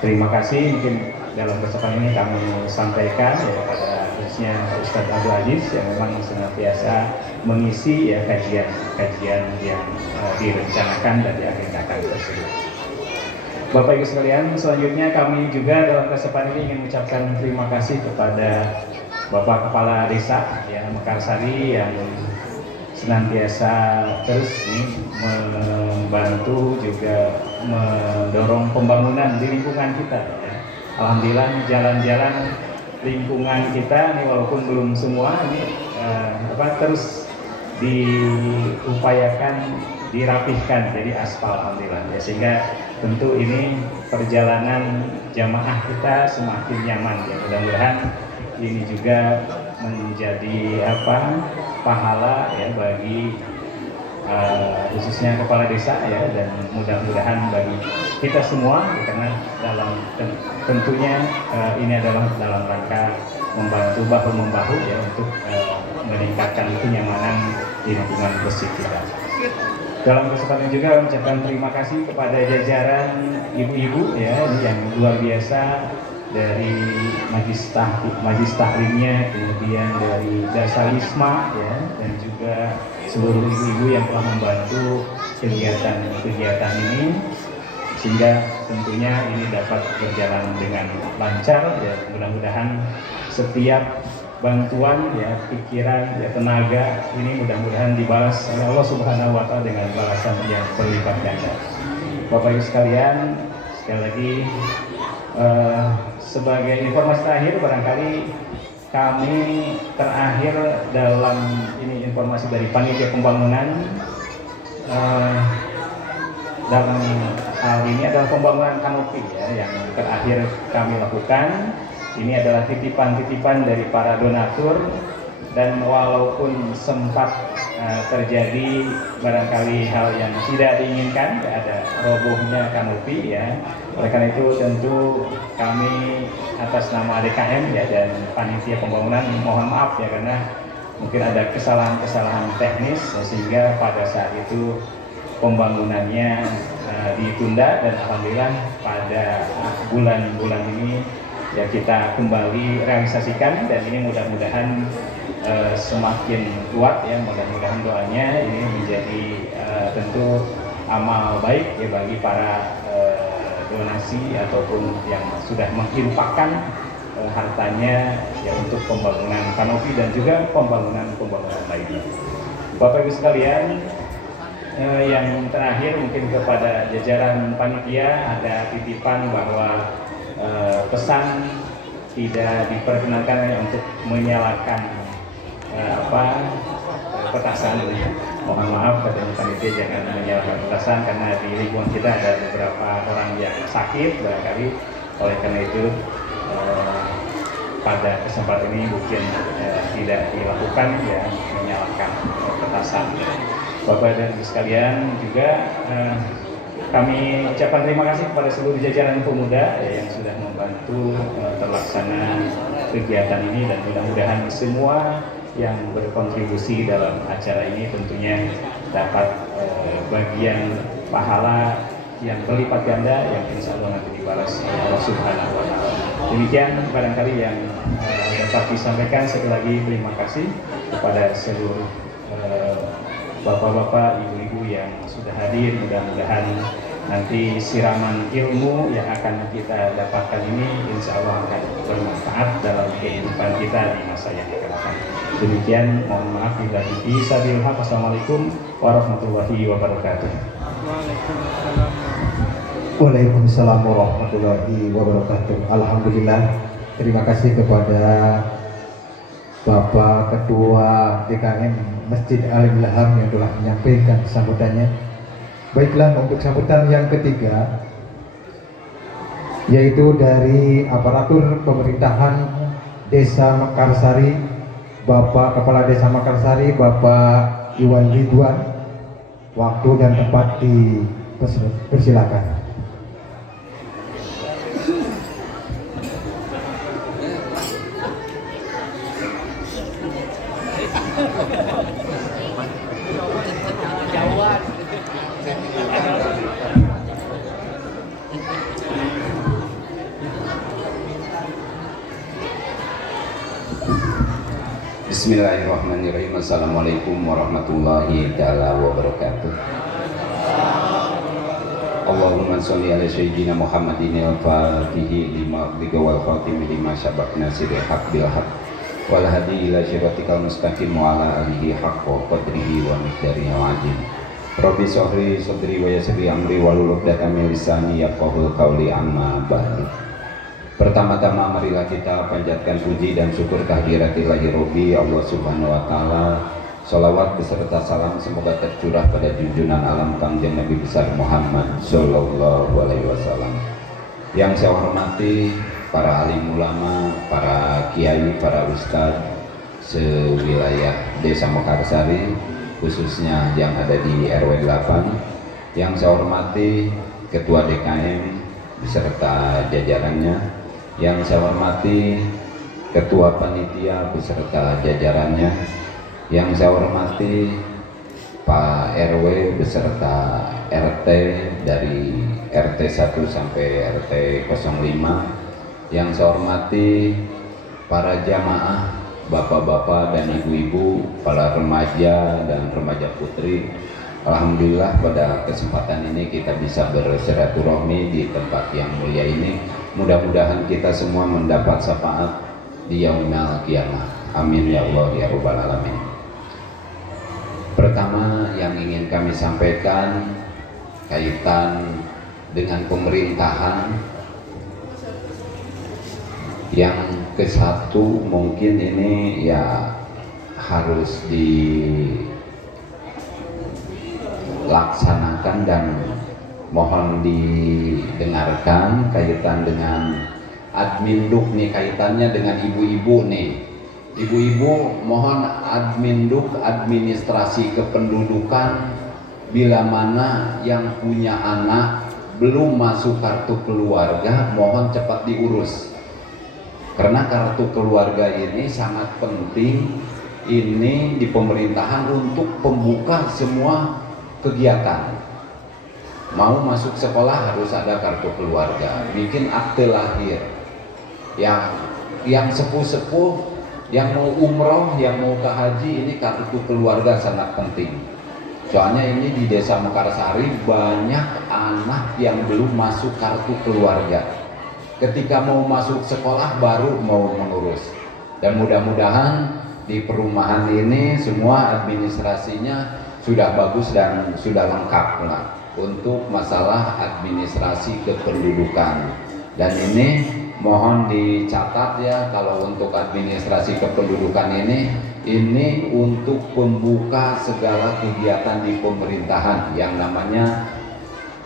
Terima kasih. Mungkin dalam kesempatan ini kami sampaikan ya pada khususnya Ustadz Abdul Aziz yang memang senantiasa mengisi ya kajian-kajian yang direncanakan dan diagendakan tersebut. Bapak Ibu sekalian, selanjutnya kami juga dalam kesempatan ini ingin mengucapkan terima kasih kepada Bapak Kepala Desa ya Mekarsari yang senantiasa terus membantu juga mendorong pembangunan di lingkungan kita ya. Alhamdulillah jalan-jalan lingkungan kita ini walaupun belum semua ini terus diupayakan dirapihkan jadi aspal alhamdulillah ya, sehingga tentu ini perjalanan jamaah kita semakin nyaman ya. Mudah-mudahan ini juga menjadi pahala ya bagi khususnya kepala desa ya, dan mudah-mudahan bagi kita semua ya, karena tentunya ini adalah dalam rangka membantu bahu membahu ya untuk meningkatkan kenyamanan di lingkungan masjid kita. Dalam kesempatan juga mengucapkan terima kasih kepada jajaran ibu-ibu ya yang luar biasa dari majlis tahlimnya, kemudian dari Dasar Isma ya, dan juga seluruh ibu-ibu yang telah membantu kegiatan ini sehingga tentunya ini dapat berjalan dengan lancar ya. Mudah-mudahan setiap bantuan ya, pikiran ya, tenaga ini mudah-mudahan dibalas oleh Allah Subhanahu wa taala dengan balasan yang berlipat ganda. Bapak Ibu sekalian, sekali lagi sebagai informasi terakhir, barangkali kami terakhir dalam ini informasi dari panitia pembangunan dalam hal ini adalah pembangunan kanopi ya yang terakhir kami lakukan. Ini adalah titipan-titipan dari para donatur, dan walaupun sempat terjadi barangkali hal yang tidak diinginkan, ada robohnya kanopi ya. Oleh karena itu tentu kami atas nama DKM ya dan panitia pembangunan mohon maaf ya, karena mungkin ada kesalahan-kesalahan teknis ya, sehingga pada saat itu pembangunannya ditunda, dan alhamdulillah pada bulan-bulan ini ya kita kembali realisasikan, dan ini mudah-mudahan semakin kuat ya. Mudah-mudahan doanya ini menjadi tentu amal baik ya bagi para donasi ataupun yang sudah menginfakkan hartanya ya untuk pembangunan kanopi dan juga pembangunan lainnya. Bapak Ibu sekalian, yang terakhir mungkin kepada jajaran panitia ada titipan bahwa pesan tidak diperkenankan untuk menyalakan petasan. Mohon maaf katanya panitia jangan menyalakan petasan karena di lingkungan kita ada beberapa orang yang sakit barangkali. Oleh karena itu pada kesempatan ini mungkin tidak dilakukan ya menyalakan petasan. Bapak dan Ibu sekalian, juga kami ucapkan terima kasih kepada seluruh jajaran pemuda yang sudah membantu terlaksana kegiatan ini, dan mudah-mudahan semua yang berkontribusi dalam acara ini tentunya dapat bagian pahala yang berlipat ganda yang insya Allah nanti dibalas oleh Allah Subhanahu wa Ta'ala. Demikian barangkali yang dapat disampaikan. Sekali lagi terima kasih kepada seluruh bapak-bapak, ibu-ibu yang sudah hadir. Mudah-mudahan nanti siraman ilmu yang akan kita dapatkan ini insya Allah akan bermanfaat dalam kehidupan kita di masa yang akan datang. Demikian, mohon maaf bila bisabil haq. Wassalamualaikum warahmatullahi wabarakatuh. Waalaikumsalam warahmatullahi wabarakatuh. Alhamdulillah, terima kasih kepada Bapak Ketua DKM Masjid Al-Ilham yang telah menyampaikan sambutannya. Baiklah, untuk sambutan yang ketiga yaitu dari aparatur pemerintahan Desa Mekarsari, Bapak Kepala Desa Mekarsari, Bapak Iwan Ridwan. Waktu dan tempat dipersilakan. Bismillahirrahmanirrahim. Assalamualaikum warahmatullahi ta'ala wabarakatuh. Allahumma sholli ala sayyidina Muhammadin al-fatihi lima ughliqa wal khatimi lima sabaq nasiril haq bil haq wal hadi ila siratikal mustaqim wa ala alihi haqqa qadrihi wa miqdarihi azim. Rabbi shrah sadri wa yassir li amri wahlul 'uqdatam min lisani yafqahu qawli, amma ba'du. Pertama-tama marilah kita panjatkan puji dan syukur kehadirat-Ilahi Rabbi Allah Subhanahu wa Ta'ala. Salawat beserta salam semoga tercurah pada junjungan alam Kangjeng Nabi besar Muhammad Sallallahu Alaihi Wasallam. Yang saya hormati para alim ulama, para kiai, para ustadz sewilayah Desa Mekarsari, khususnya yang ada di RW 8. Yang saya hormati Ketua DKM beserta jajarannya. Yang saya hormati Ketua Panitia beserta jajarannya. Yang saya hormati Pak RW beserta RT dari RT 1 sampai RT 05. Yang saya hormati para jamaah, bapak-bapak dan ibu-ibu, para remaja dan remaja putri. Alhamdulillah pada kesempatan ini kita bisa bersilaturahmi di tempat yang mulia ini. Mudah-mudahan kita semua mendapat syafaat di yaumil qiyamah. Amin ya Allah ya rabbal alamin. Pertama yang ingin kami sampaikan kaitan dengan pemerintahan. Yang ke satu mungkin ini ya harus dilaksanakan dan mohon didengarkan kaitan dengan adminduk nih, kaitannya dengan ibu-ibu nih. Ibu-ibu mohon adminduk, administrasi kependudukan, bila mana yang punya anak belum masuk kartu keluarga mohon cepat diurus. Karena kartu keluarga ini sangat penting ini di pemerintahan untuk pembuka semua kegiatan. Mau masuk sekolah harus ada kartu keluarga, bikin akte lahir. Yang sepuh-sepuh, yang mau umroh, yang mau ke haji, ini kartu keluarga sangat penting. Soalnya ini di Desa Mekarsari banyak anak yang belum masuk kartu keluarga. Ketika mau masuk sekolah baru mau mengurus. Dan mudah-mudahan di perumahan ini semua administrasinya sudah bagus dan sudah lengkap lah untuk masalah administrasi kependudukan. Dan ini mohon dicatat ya, kalau untuk administrasi kependudukan ini untuk pembuka segala kegiatan di pemerintahan yang namanya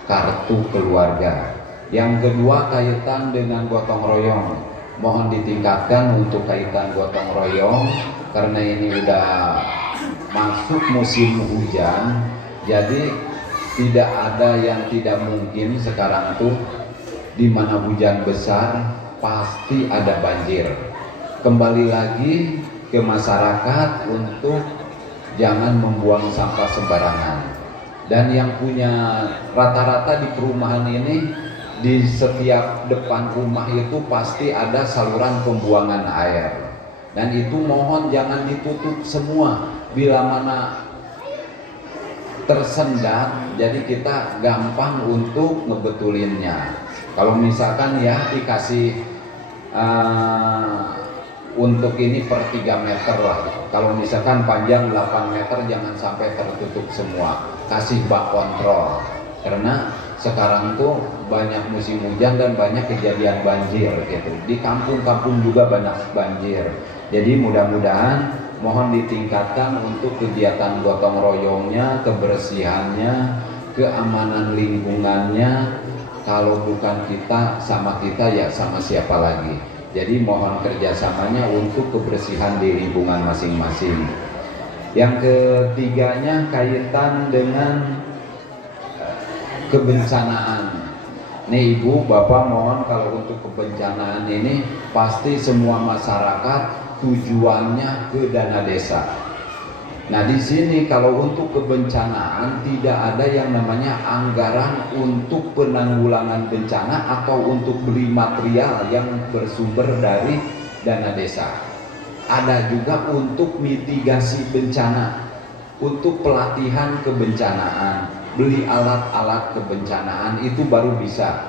kartu keluarga. Yang kedua kaitan dengan gotong royong, mohon ditingkatkan untuk kaitan gotong royong karena ini udah masuk musim hujan, jadi tidak ada yang tidak mungkin sekarang tuh di mana hujan besar pasti ada banjir. Kembali lagi ke masyarakat untuk jangan membuang sampah sembarangan. Dan yang punya rata-rata di perumahan ini, di setiap depan rumah itu pasti ada saluran pembuangan air. Dan itu mohon jangan ditutup semua. Bila mana tersendat, jadi kita gampang untuk ngebetulinnya. Kalau misalkan ya dikasih untuk ini per 3 meter lah. Kalau misalkan panjang 8 meter jangan sampai tertutup semua. Kasih bak kontrol. Karena sekarang tuh banyak musim hujan dan banyak kejadian banjir gitu. Di kampung-kampung juga banyak banjir. Jadi mudah-mudahan mohon ditingkatkan untuk kegiatan gotong royongnya, kebersihannya, keamanan lingkungannya. Kalau bukan kita sama kita ya sama siapa lagi. Jadi mohon kerjasamanya untuk kebersihan di lingkungan masing-masing. Yang ketiganya kaitan dengan kebencanaan. Nih Ibu, Bapak mohon kalau untuk kebencanaan ini pasti semua masyarakat tujuannya ke dana desa. Nah di sini kalau untuk kebencanaan tidak ada yang namanya anggaran untuk penanggulangan bencana atau untuk beli material yang bersumber dari dana desa. Ada juga untuk mitigasi bencana, untuk pelatihan kebencanaan, beli alat-alat kebencanaan itu baru bisa.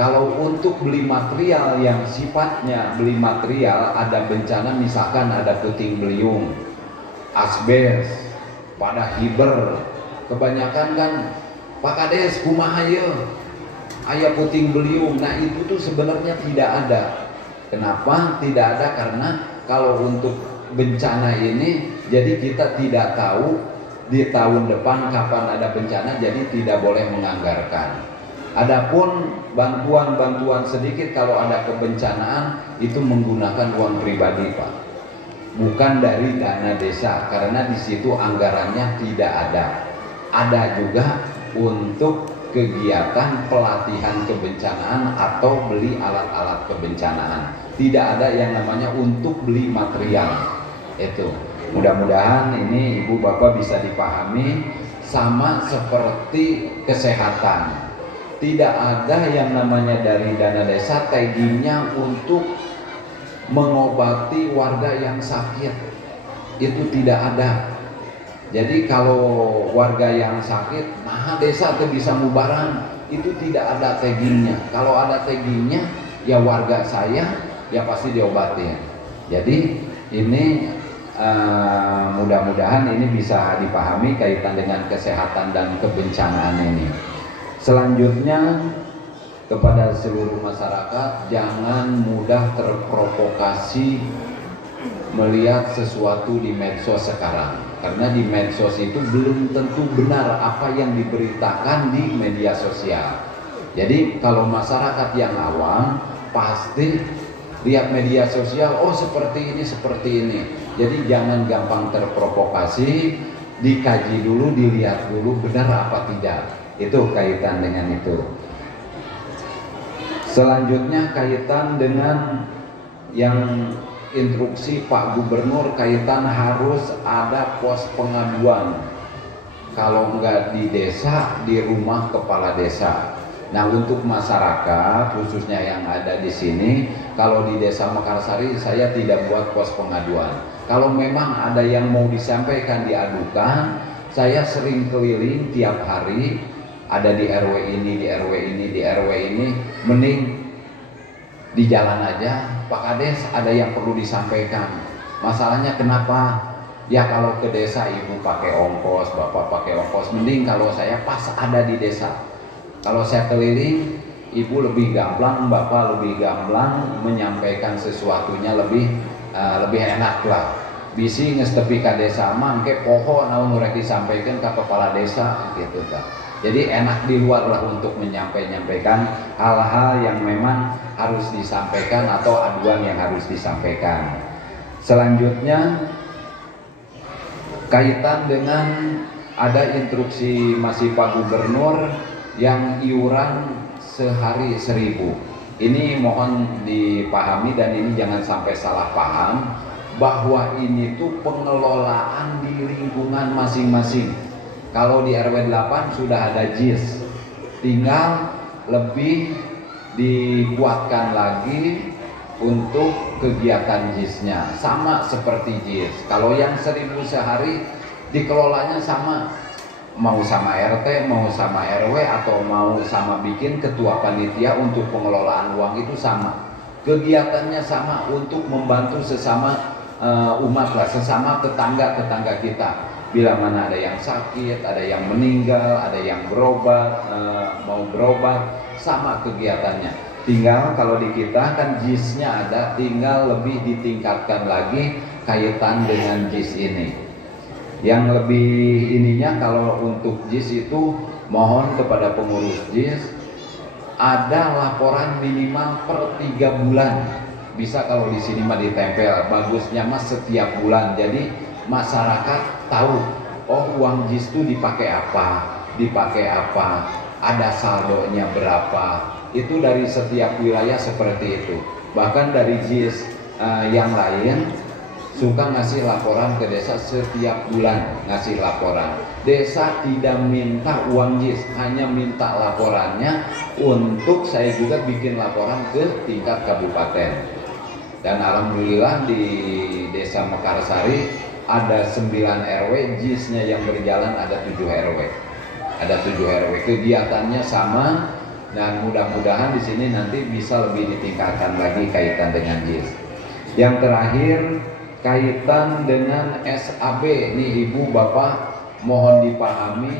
Kalau untuk beli material yang sifatnya beli material ada bencana, misalkan ada puting beliung, asbes, pada hiber, kebanyakan kan Pak Kades kumaha ye aya puting beliung. Nah itu tuh sebenarnya tidak ada. Kenapa tidak ada? Karena kalau untuk bencana ini jadi kita tidak tahu di tahun depan kapan ada bencana, jadi tidak boleh menganggarkan. Adapun bantuan-bantuan sedikit kalau ada kebencanaan itu menggunakan uang pribadi Pak, bukan dari dana desa, karena di situ anggarannya tidak ada. Ada juga untuk kegiatan pelatihan kebencanaan atau beli alat-alat kebencanaan. Tidak ada yang namanya untuk beli material. Itu mudah-mudahan ini Ibu Bapak bisa dipahami. Sama seperti kesehatan, tidak ada yang namanya dari dana desa taggingnya untuk mengobati warga yang sakit, itu tidak ada. Jadi kalau warga yang sakit, nah desa tuh bisa mubaran, itu tidak ada taggingnya. Kalau ada taggingnya, ya warga saya ya pasti diobatin. Jadi ini mudah-mudahan ini bisa dipahami kaitan dengan kesehatan dan kebencanaan ini. Selanjutnya kepada seluruh masyarakat, jangan mudah terprovokasi melihat sesuatu di medsos sekarang, karena di medsos itu belum tentu benar apa yang diberitakan di media sosial. Jadi kalau masyarakat yang awam pasti lihat media sosial, oh seperti ini. Jadi jangan gampang terprovokasi, dikaji dulu, dilihat dulu benar apa tidak. Itu kaitan dengan itu. Selanjutnya kaitan dengan yang instruksi Pak Gubernur kaitan harus ada pos pengaduan. Kalau enggak di desa, di rumah kepala desa. Nah untuk masyarakat khususnya yang ada di sini, kalau di desa Mekarsari saya tidak buat pos pengaduan. Kalau memang ada yang mau disampaikan diadukan, saya sering keliling tiap hari, ada di RW ini, di RW ini, di RW ini, mending di jalan aja, Pak Kades ada yang perlu disampaikan. Masalahnya kenapa? Ya kalau ke desa ibu pakai ongkos, bapak pakai ongkos, mending kalau saya pas ada di desa. Kalau saya keliling, ibu lebih gamblang, bapak lebih gamblang menyampaikan sesuatunya lebih enak lah. Bisi ngestepi ka desa mangke poho naon rek disampaikan ke kepala desa gitu kan. Jadi enak di luar lah untuk menyampaikan hal-hal yang memang harus disampaikan atau aduan yang harus disampaikan. Selanjutnya kaitan dengan ada instruksi masih Pak Gubernur yang iuran sehari 1.000. Ini mohon dipahami dan ini jangan sampai salah paham bahwa ini tuh pengelolaan di lingkungan masing-masing. Kalau di RW 8 sudah ada JIS, tinggal lebih dikuatkan lagi untuk kegiatan JIS-nya sama seperti JIS. Kalau yang 1.000 sehari dikelolanya sama, mau sama RT, mau sama RW, atau mau sama bikin ketua panitia untuk pengelolaan uang itu sama. Kegiatannya sama untuk membantu sesama umat lah, sesama tetangga kita. Bila mana ada yang sakit, ada yang meninggal, ada yang berobat, mau berobat, sama kegiatannya. Tinggal kalau di kita kan JIS-nya ada, tinggal lebih ditingkatkan lagi kaitan dengan JIS ini. Yang lebih ininya kalau untuk JIS itu mohon kepada pengurus JIS ada laporan minimal per 3 bulan. Bisa kalau di sini mah ditempel, bagusnya mah setiap bulan. Jadi masyarakat tahu, oh uang JIS itu dipakai apa, ada saldonya berapa. Itu dari setiap wilayah seperti itu. Bahkan dari JIS yang lain suka ngasih laporan ke desa setiap bulan, ngasih laporan. Desa tidak minta uang JIS, hanya minta laporannya untuk saya juga bikin laporan ke tingkat kabupaten. Dan alhamdulillah di desa Mekarsari ada 9 RW, JIS-nya yang berjalan ada 7 RW. Ada 7 RW, kegiatannya sama. Dan mudah-mudahan di sini nanti bisa lebih ditingkatkan lagi kaitan dengan JIS. Yang terakhir kaitan dengan SAB, nih ibu bapak mohon dipahami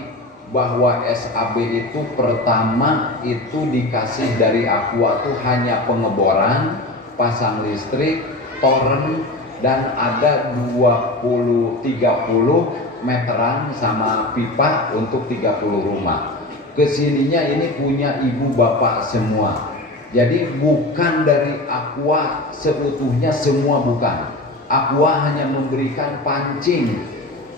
bahwa SAB itu pertama itu dikasih dari Aqua tuh hanya pengeboran, pasang listrik, toren, dan ada 20-30 meteran sama pipa untuk 30 rumah. Kesininya ini punya ibu bapak semua. Jadi bukan dari Aqua seutuhnya semua, bukan. Aqua hanya memberikan pancing.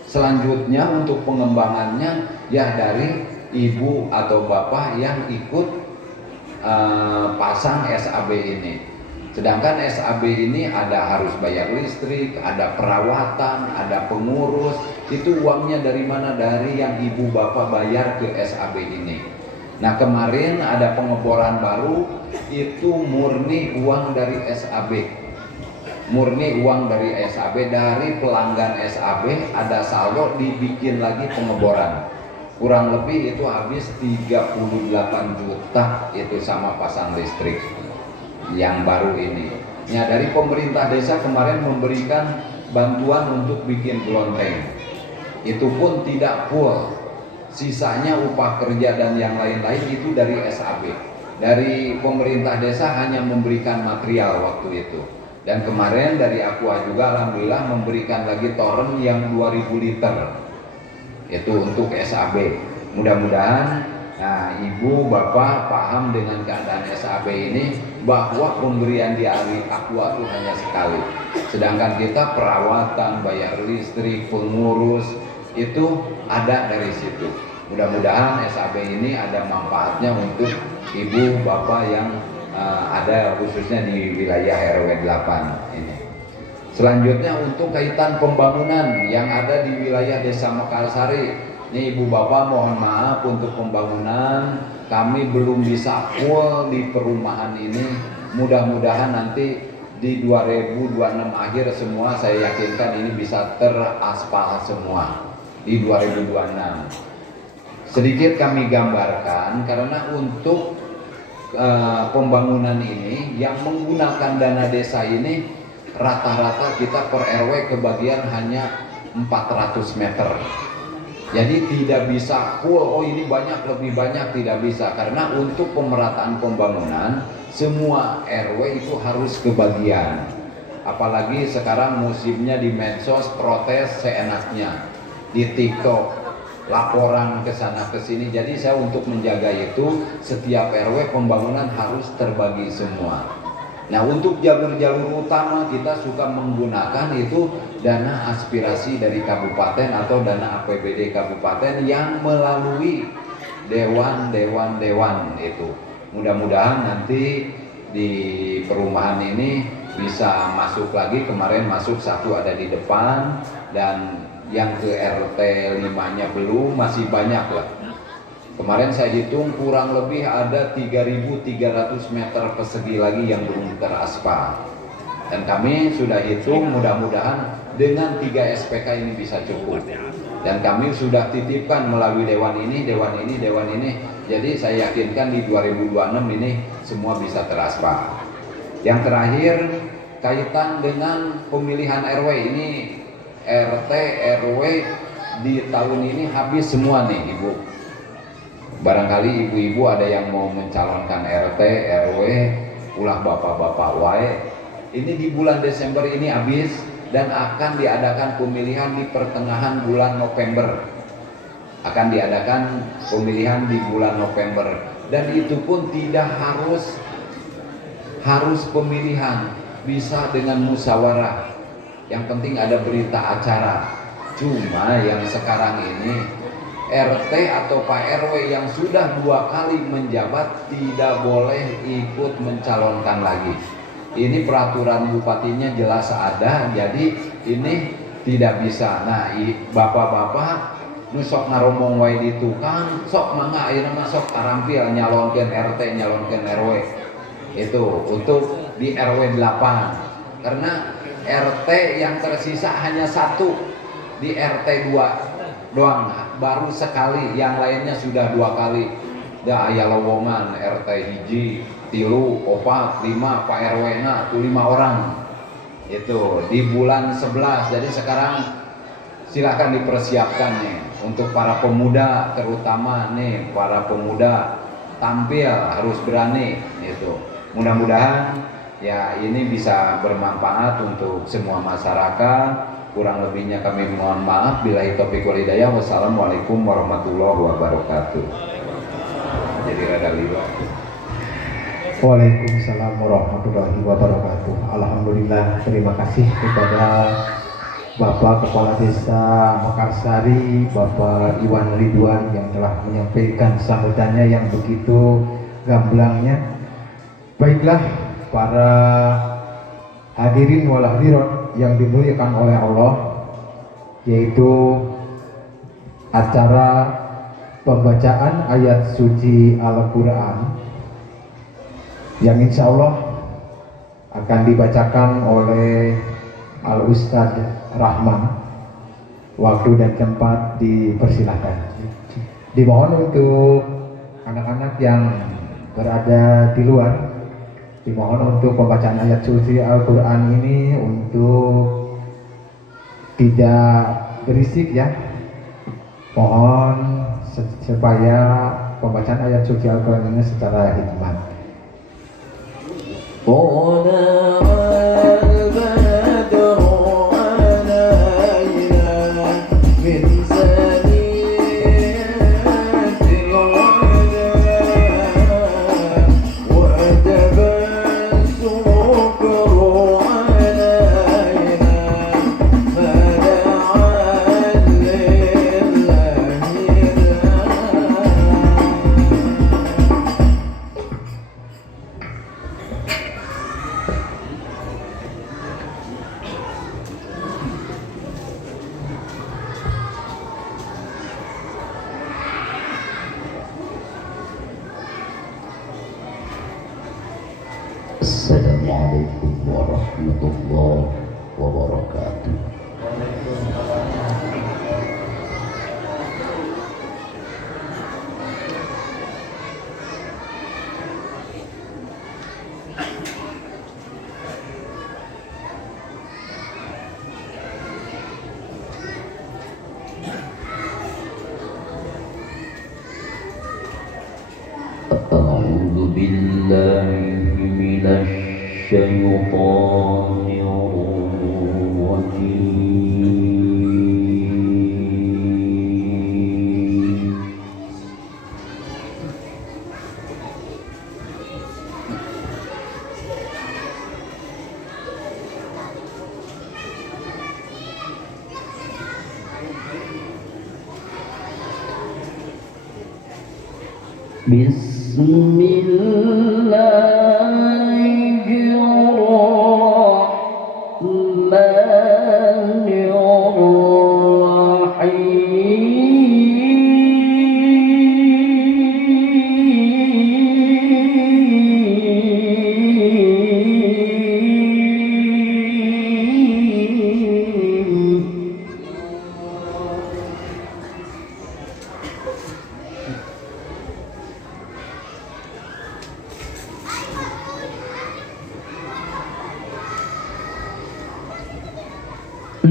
Selanjutnya untuk pengembangannya ya dari ibu atau bapak yang ikut pasang SAB ini. Sedangkan SAB ini ada harus bayar listrik, ada perawatan, ada pengurus. Itu uangnya dari mana? Dari yang ibu bapak bayar ke SAB ini. Nah kemarin ada pengeboran baru, itu murni uang dari SAB. Murni uang dari SAB, dari pelanggan SAB ada saldo dibikin lagi pengeboran. Kurang lebih itu habis 38 juta itu sama pasang listrik yang baru ini. Ya dari pemerintah desa kemarin memberikan bantuan untuk bikin kelenteng. Itu pun tidak full. Sisanya upah kerja dan yang lain-lain itu dari SAB. Dari pemerintah desa hanya memberikan material waktu itu. Dan kemarin dari Aqua juga alhamdulillah memberikan lagi toren yang 2000 liter. Itu untuk SAB. Mudah-mudahan ibu bapak paham dengan keadaan SAB ini, bahwa pemberian dari Aqua itu hanya sekali. Sedangkan kita perawatan, bayar listrik, pengurus itu ada dari situ. Mudah-mudahan SAB ini ada manfaatnya untuk ibu bapak yang ada khususnya di wilayah RW 8 ini. Selanjutnya untuk kaitan pembangunan yang ada di wilayah Desa Mekarsari. Ini ibu bapak mohon maaf untuk pembangunan kami belum bisa full di perumahan ini. Mudah-mudahan nanti di 2026 akhir semua saya yakinkan ini bisa teraspal semua di 2026. Sedikit kami gambarkan karena untuk pembangunan ini yang menggunakan dana desa ini rata-rata kita per RW kebagian hanya 400 meter. Jadi tidak bisa full, oh ini banyak, lebih banyak, tidak bisa. Karena untuk pemerataan pembangunan, semua RW itu harus kebagian. Apalagi sekarang musimnya di medsos protes seenaknya, di TikTok, laporan ke sana ke sini. Jadi saya untuk menjaga itu, setiap RW pembangunan harus terbagi semua. Nah, untuk jalur-jalur utama kita suka menggunakan itu dana aspirasi dari kabupaten atau dana APBD kabupaten yang melalui dewan itu. Mudah-mudahan nanti di perumahan ini bisa masuk lagi. Kemarin masuk satu ada di depan, dan yang ke RT 5-nya belum, masih banyak lah. Kemarin saya hitung kurang lebih ada 3.300 meter persegi lagi yang belum teraspal. Dan kami sudah hitung, mudah-mudahan dengan 3 SPK ini bisa cukup. Dan kami sudah titipkan melalui dewan ini. Jadi saya yakinkan di 2026 ini semua bisa teraspal. Yang terakhir, kaitan dengan pemilihan RW ini, RT, RW di tahun ini habis semua nih Ibu. Barangkali ibu-ibu ada yang mau mencalonkan RT, RW, ulah bapak-bapak wae. Ini di bulan Desember ini habis, dan akan diadakan pemilihan di pertengahan bulan November. Akan diadakan pemilihan di bulan November, dan itu pun tidak harus pemilihan, bisa dengan musyawarah. Yang penting ada berita acara. Cuma yang sekarang ini RT atau Pak RW yang sudah 2 kali menjabat tidak boleh ikut mencalonkan lagi. Ini peraturan bupatinya jelas ada, jadi ini tidak bisa. Nah, bapak-bapak nusok naromong wae di tukang, sok mangga ayeuna mah sok arampil nyalonkeun RT, nyalonkeun RW. Itu untuk di RW 8. Karena RT yang tersisa hanya 1, di RT 2 doang, baru sekali, yang lainnya sudah 2 kali. Da aya lowongan RT hiji, 3, 4, 5, Pak RW na 5 orang. Itu di bulan 11. Jadi sekarang silakan dipersiapkan nih untuk para pemuda, terutama nih para pemuda tampil harus berani itu. Mudah-mudahan ya ini bisa bermanfaat untuk semua masyarakat. Kurang lebihnya kami mohon maaf. Billahi taufiq wal hidayah. Wassalamualaikum warahmatullahi wabarakatuh. Jadi rada liwat. Waalaikumsalam warahmatullahi wabarakatuh. Alhamdulillah, terima kasih kepada Bapak Kepala Desa Mekarsari, Bapak Iwan Ridwan yang telah menyampaikan sambutannya yang begitu gamblangnya. Baiklah para hadirin wal hadirat yang dimuliakan oleh Allah, yaitu acara pembacaan ayat suci Al-Quran yang insya Allah akan dibacakan oleh Al-Ustadz Rahman. Waktu dan tempat dipersilahkan. Dimohon untuk anak-anak yang berada di luar, dimohon untuk pembacaan ayat suci Al-Quran ini untuk tidak berisik ya. Mohon supaya pembacaan ayat suci Al-Quran ini secara hikmat. Assalamualaikum warahmatullahi wabarakatuh. أعوذ بالله من الشيطان الرجيم. بسم الله الرحمن الرحيم.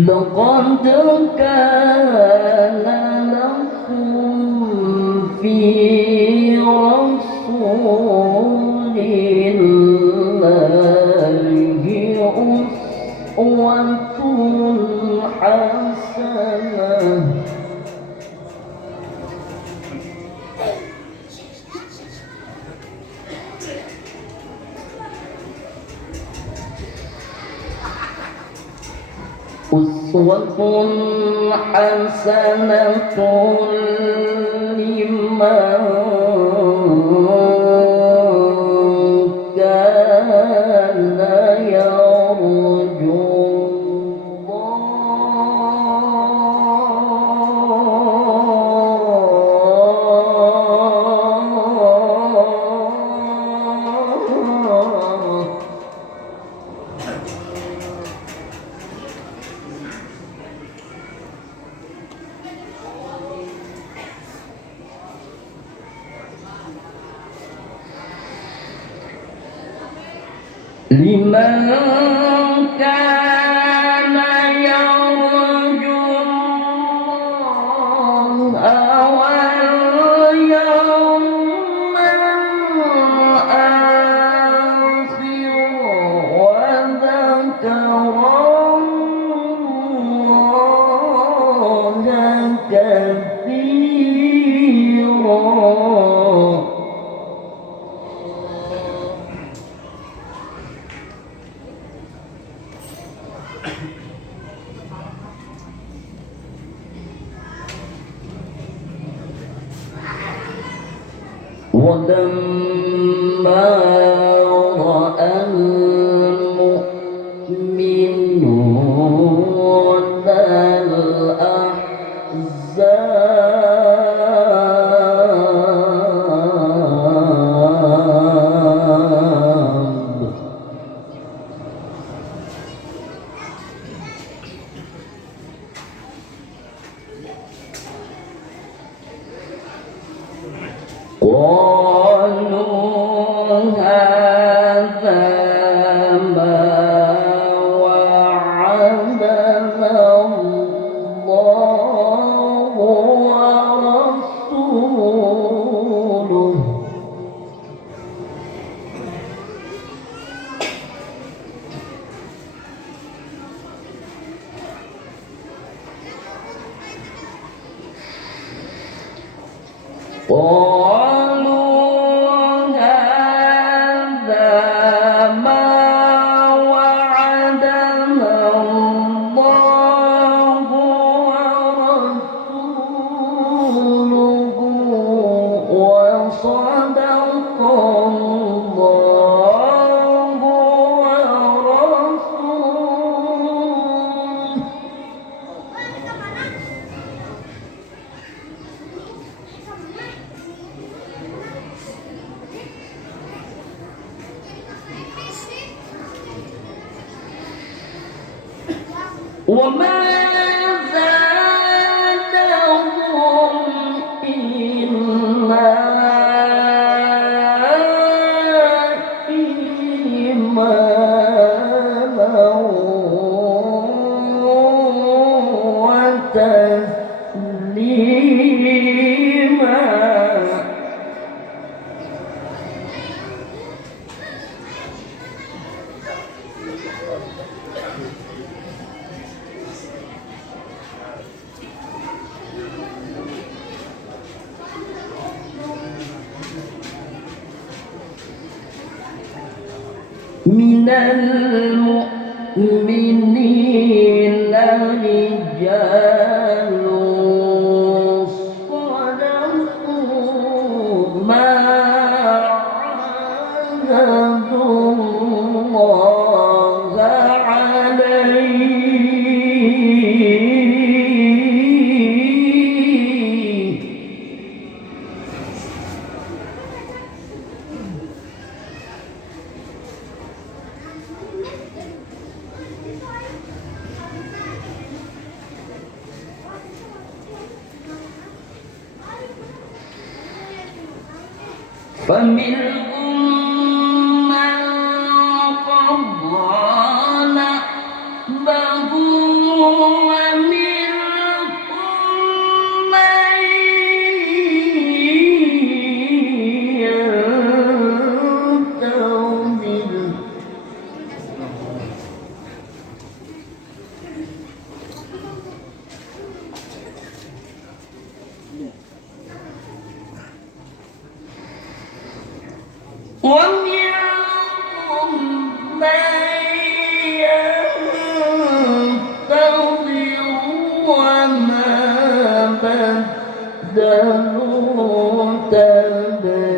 لقد كان لكم في رسول الله أسوة حسنة. أسوة حسنة لمن كان يرجو الله. لمن كان يرجو الله واليوم الآخر وذكر الله كثيرا. ولما رأى المؤمنون الأحزاب قالوا هذا ما وعدنا الله ورسوله. قالوا هذا ما وعدنا الله ورسوله وصدق الله ورسوله. وما زادهم إلا إيمانا وتسليما. المؤمنين رجال صدقوا ما عاهدوا الله عليه. فمنهم من قضى نحبه ومنهم من ينتظر. ومنهم من ينتظر وما بدلوا تبديلا.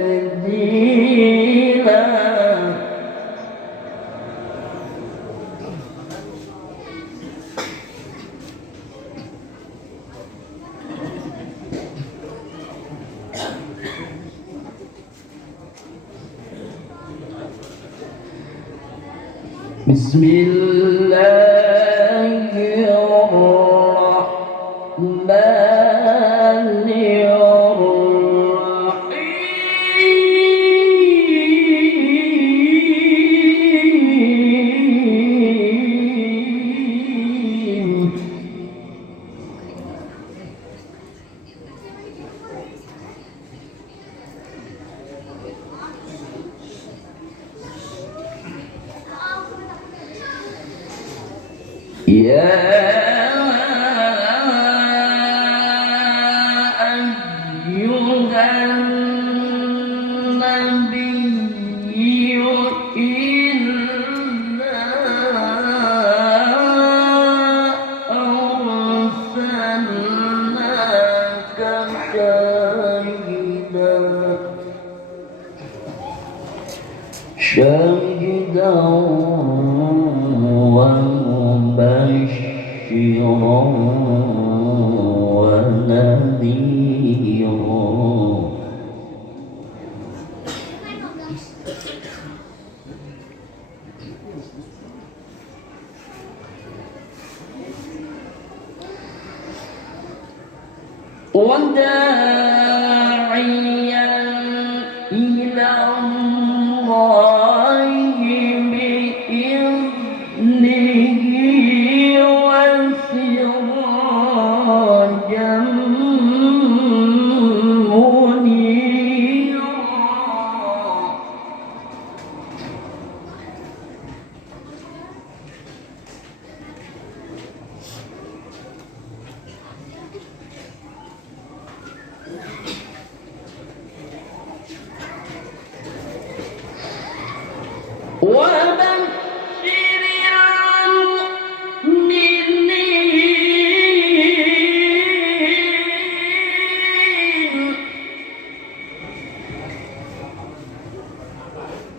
بسم الله الرحمن الرحيم. يا أيها النبي إنا أرسلناك شاهدا ومبشرا ونذيرا. وداعيا إلى الله بإذنه وسراجا منيرا. وبشر المؤمنين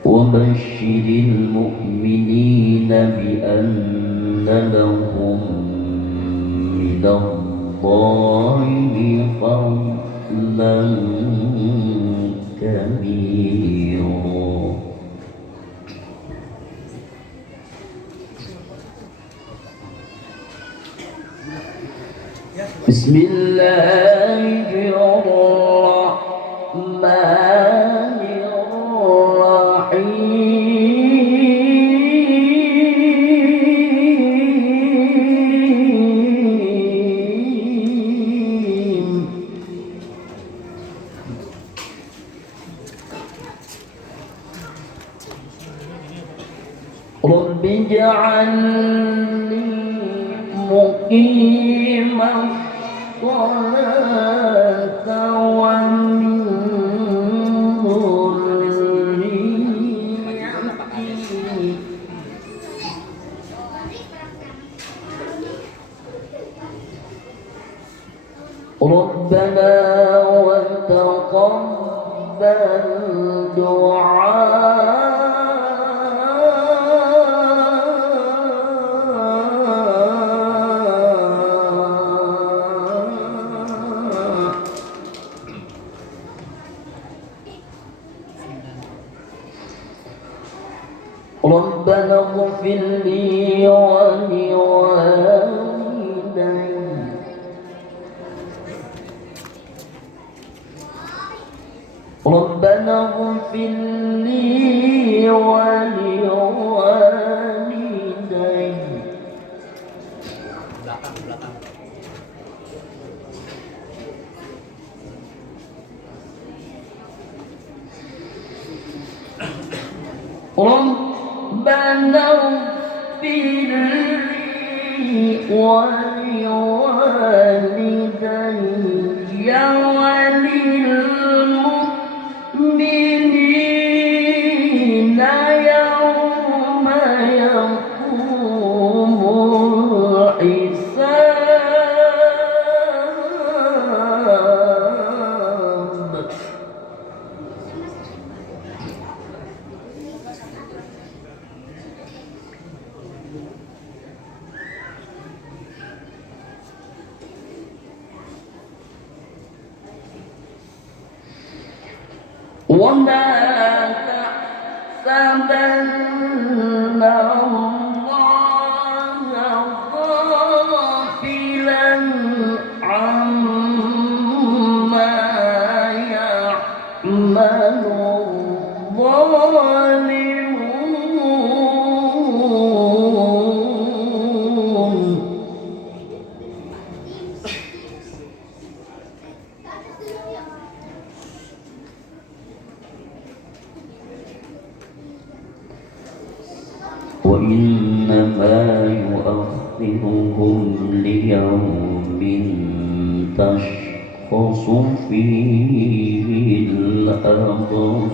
وبشر المؤمنين بأن لهم من الله فضلا كبيرا. بسم الله الرحمن الرحيم. رب اجعلني مقيم الصلاة ومن ذريتي الدعاء ربنا اغفر لي ولوالدي ربنا اغفر لي ولوالدي ربنا اغفر لي ولوالدي وللمؤمنين يوم يقوم الحساب ولا تحسبن الله غافلا عما يعمل الظالمون وإنما يؤخرهم ليوم تشخص فيه الأبصار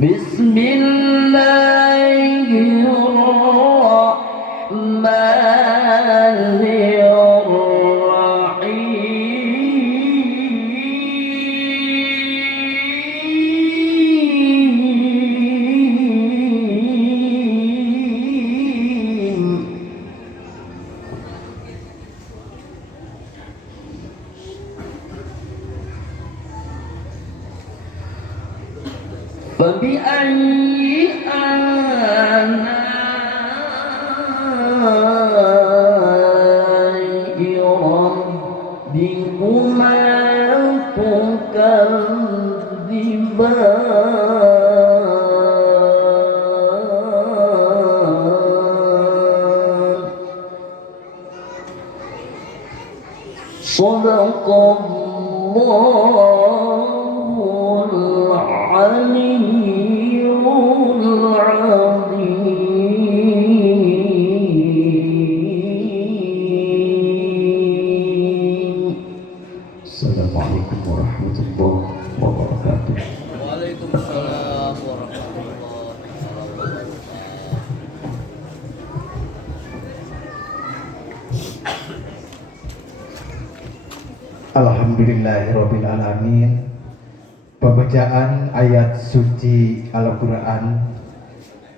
بسم الله الرحمن الرحيم فبأي آلاء ربكما تكذبان صدق الله العلي العظيم. السلام عليكم ورحمة الله وبركاته. Waalaikumsalam warahmatullahi wabarakatuh. Alhamdulillahirabbil alamin. Pembacaan ayat suci Al-Qur'an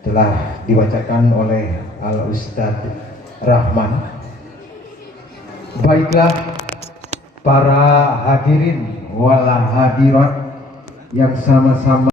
telah dibacakan oleh Al-Ustadz Rahman. Baiklah para hadirin wal hadirat yang sama-sama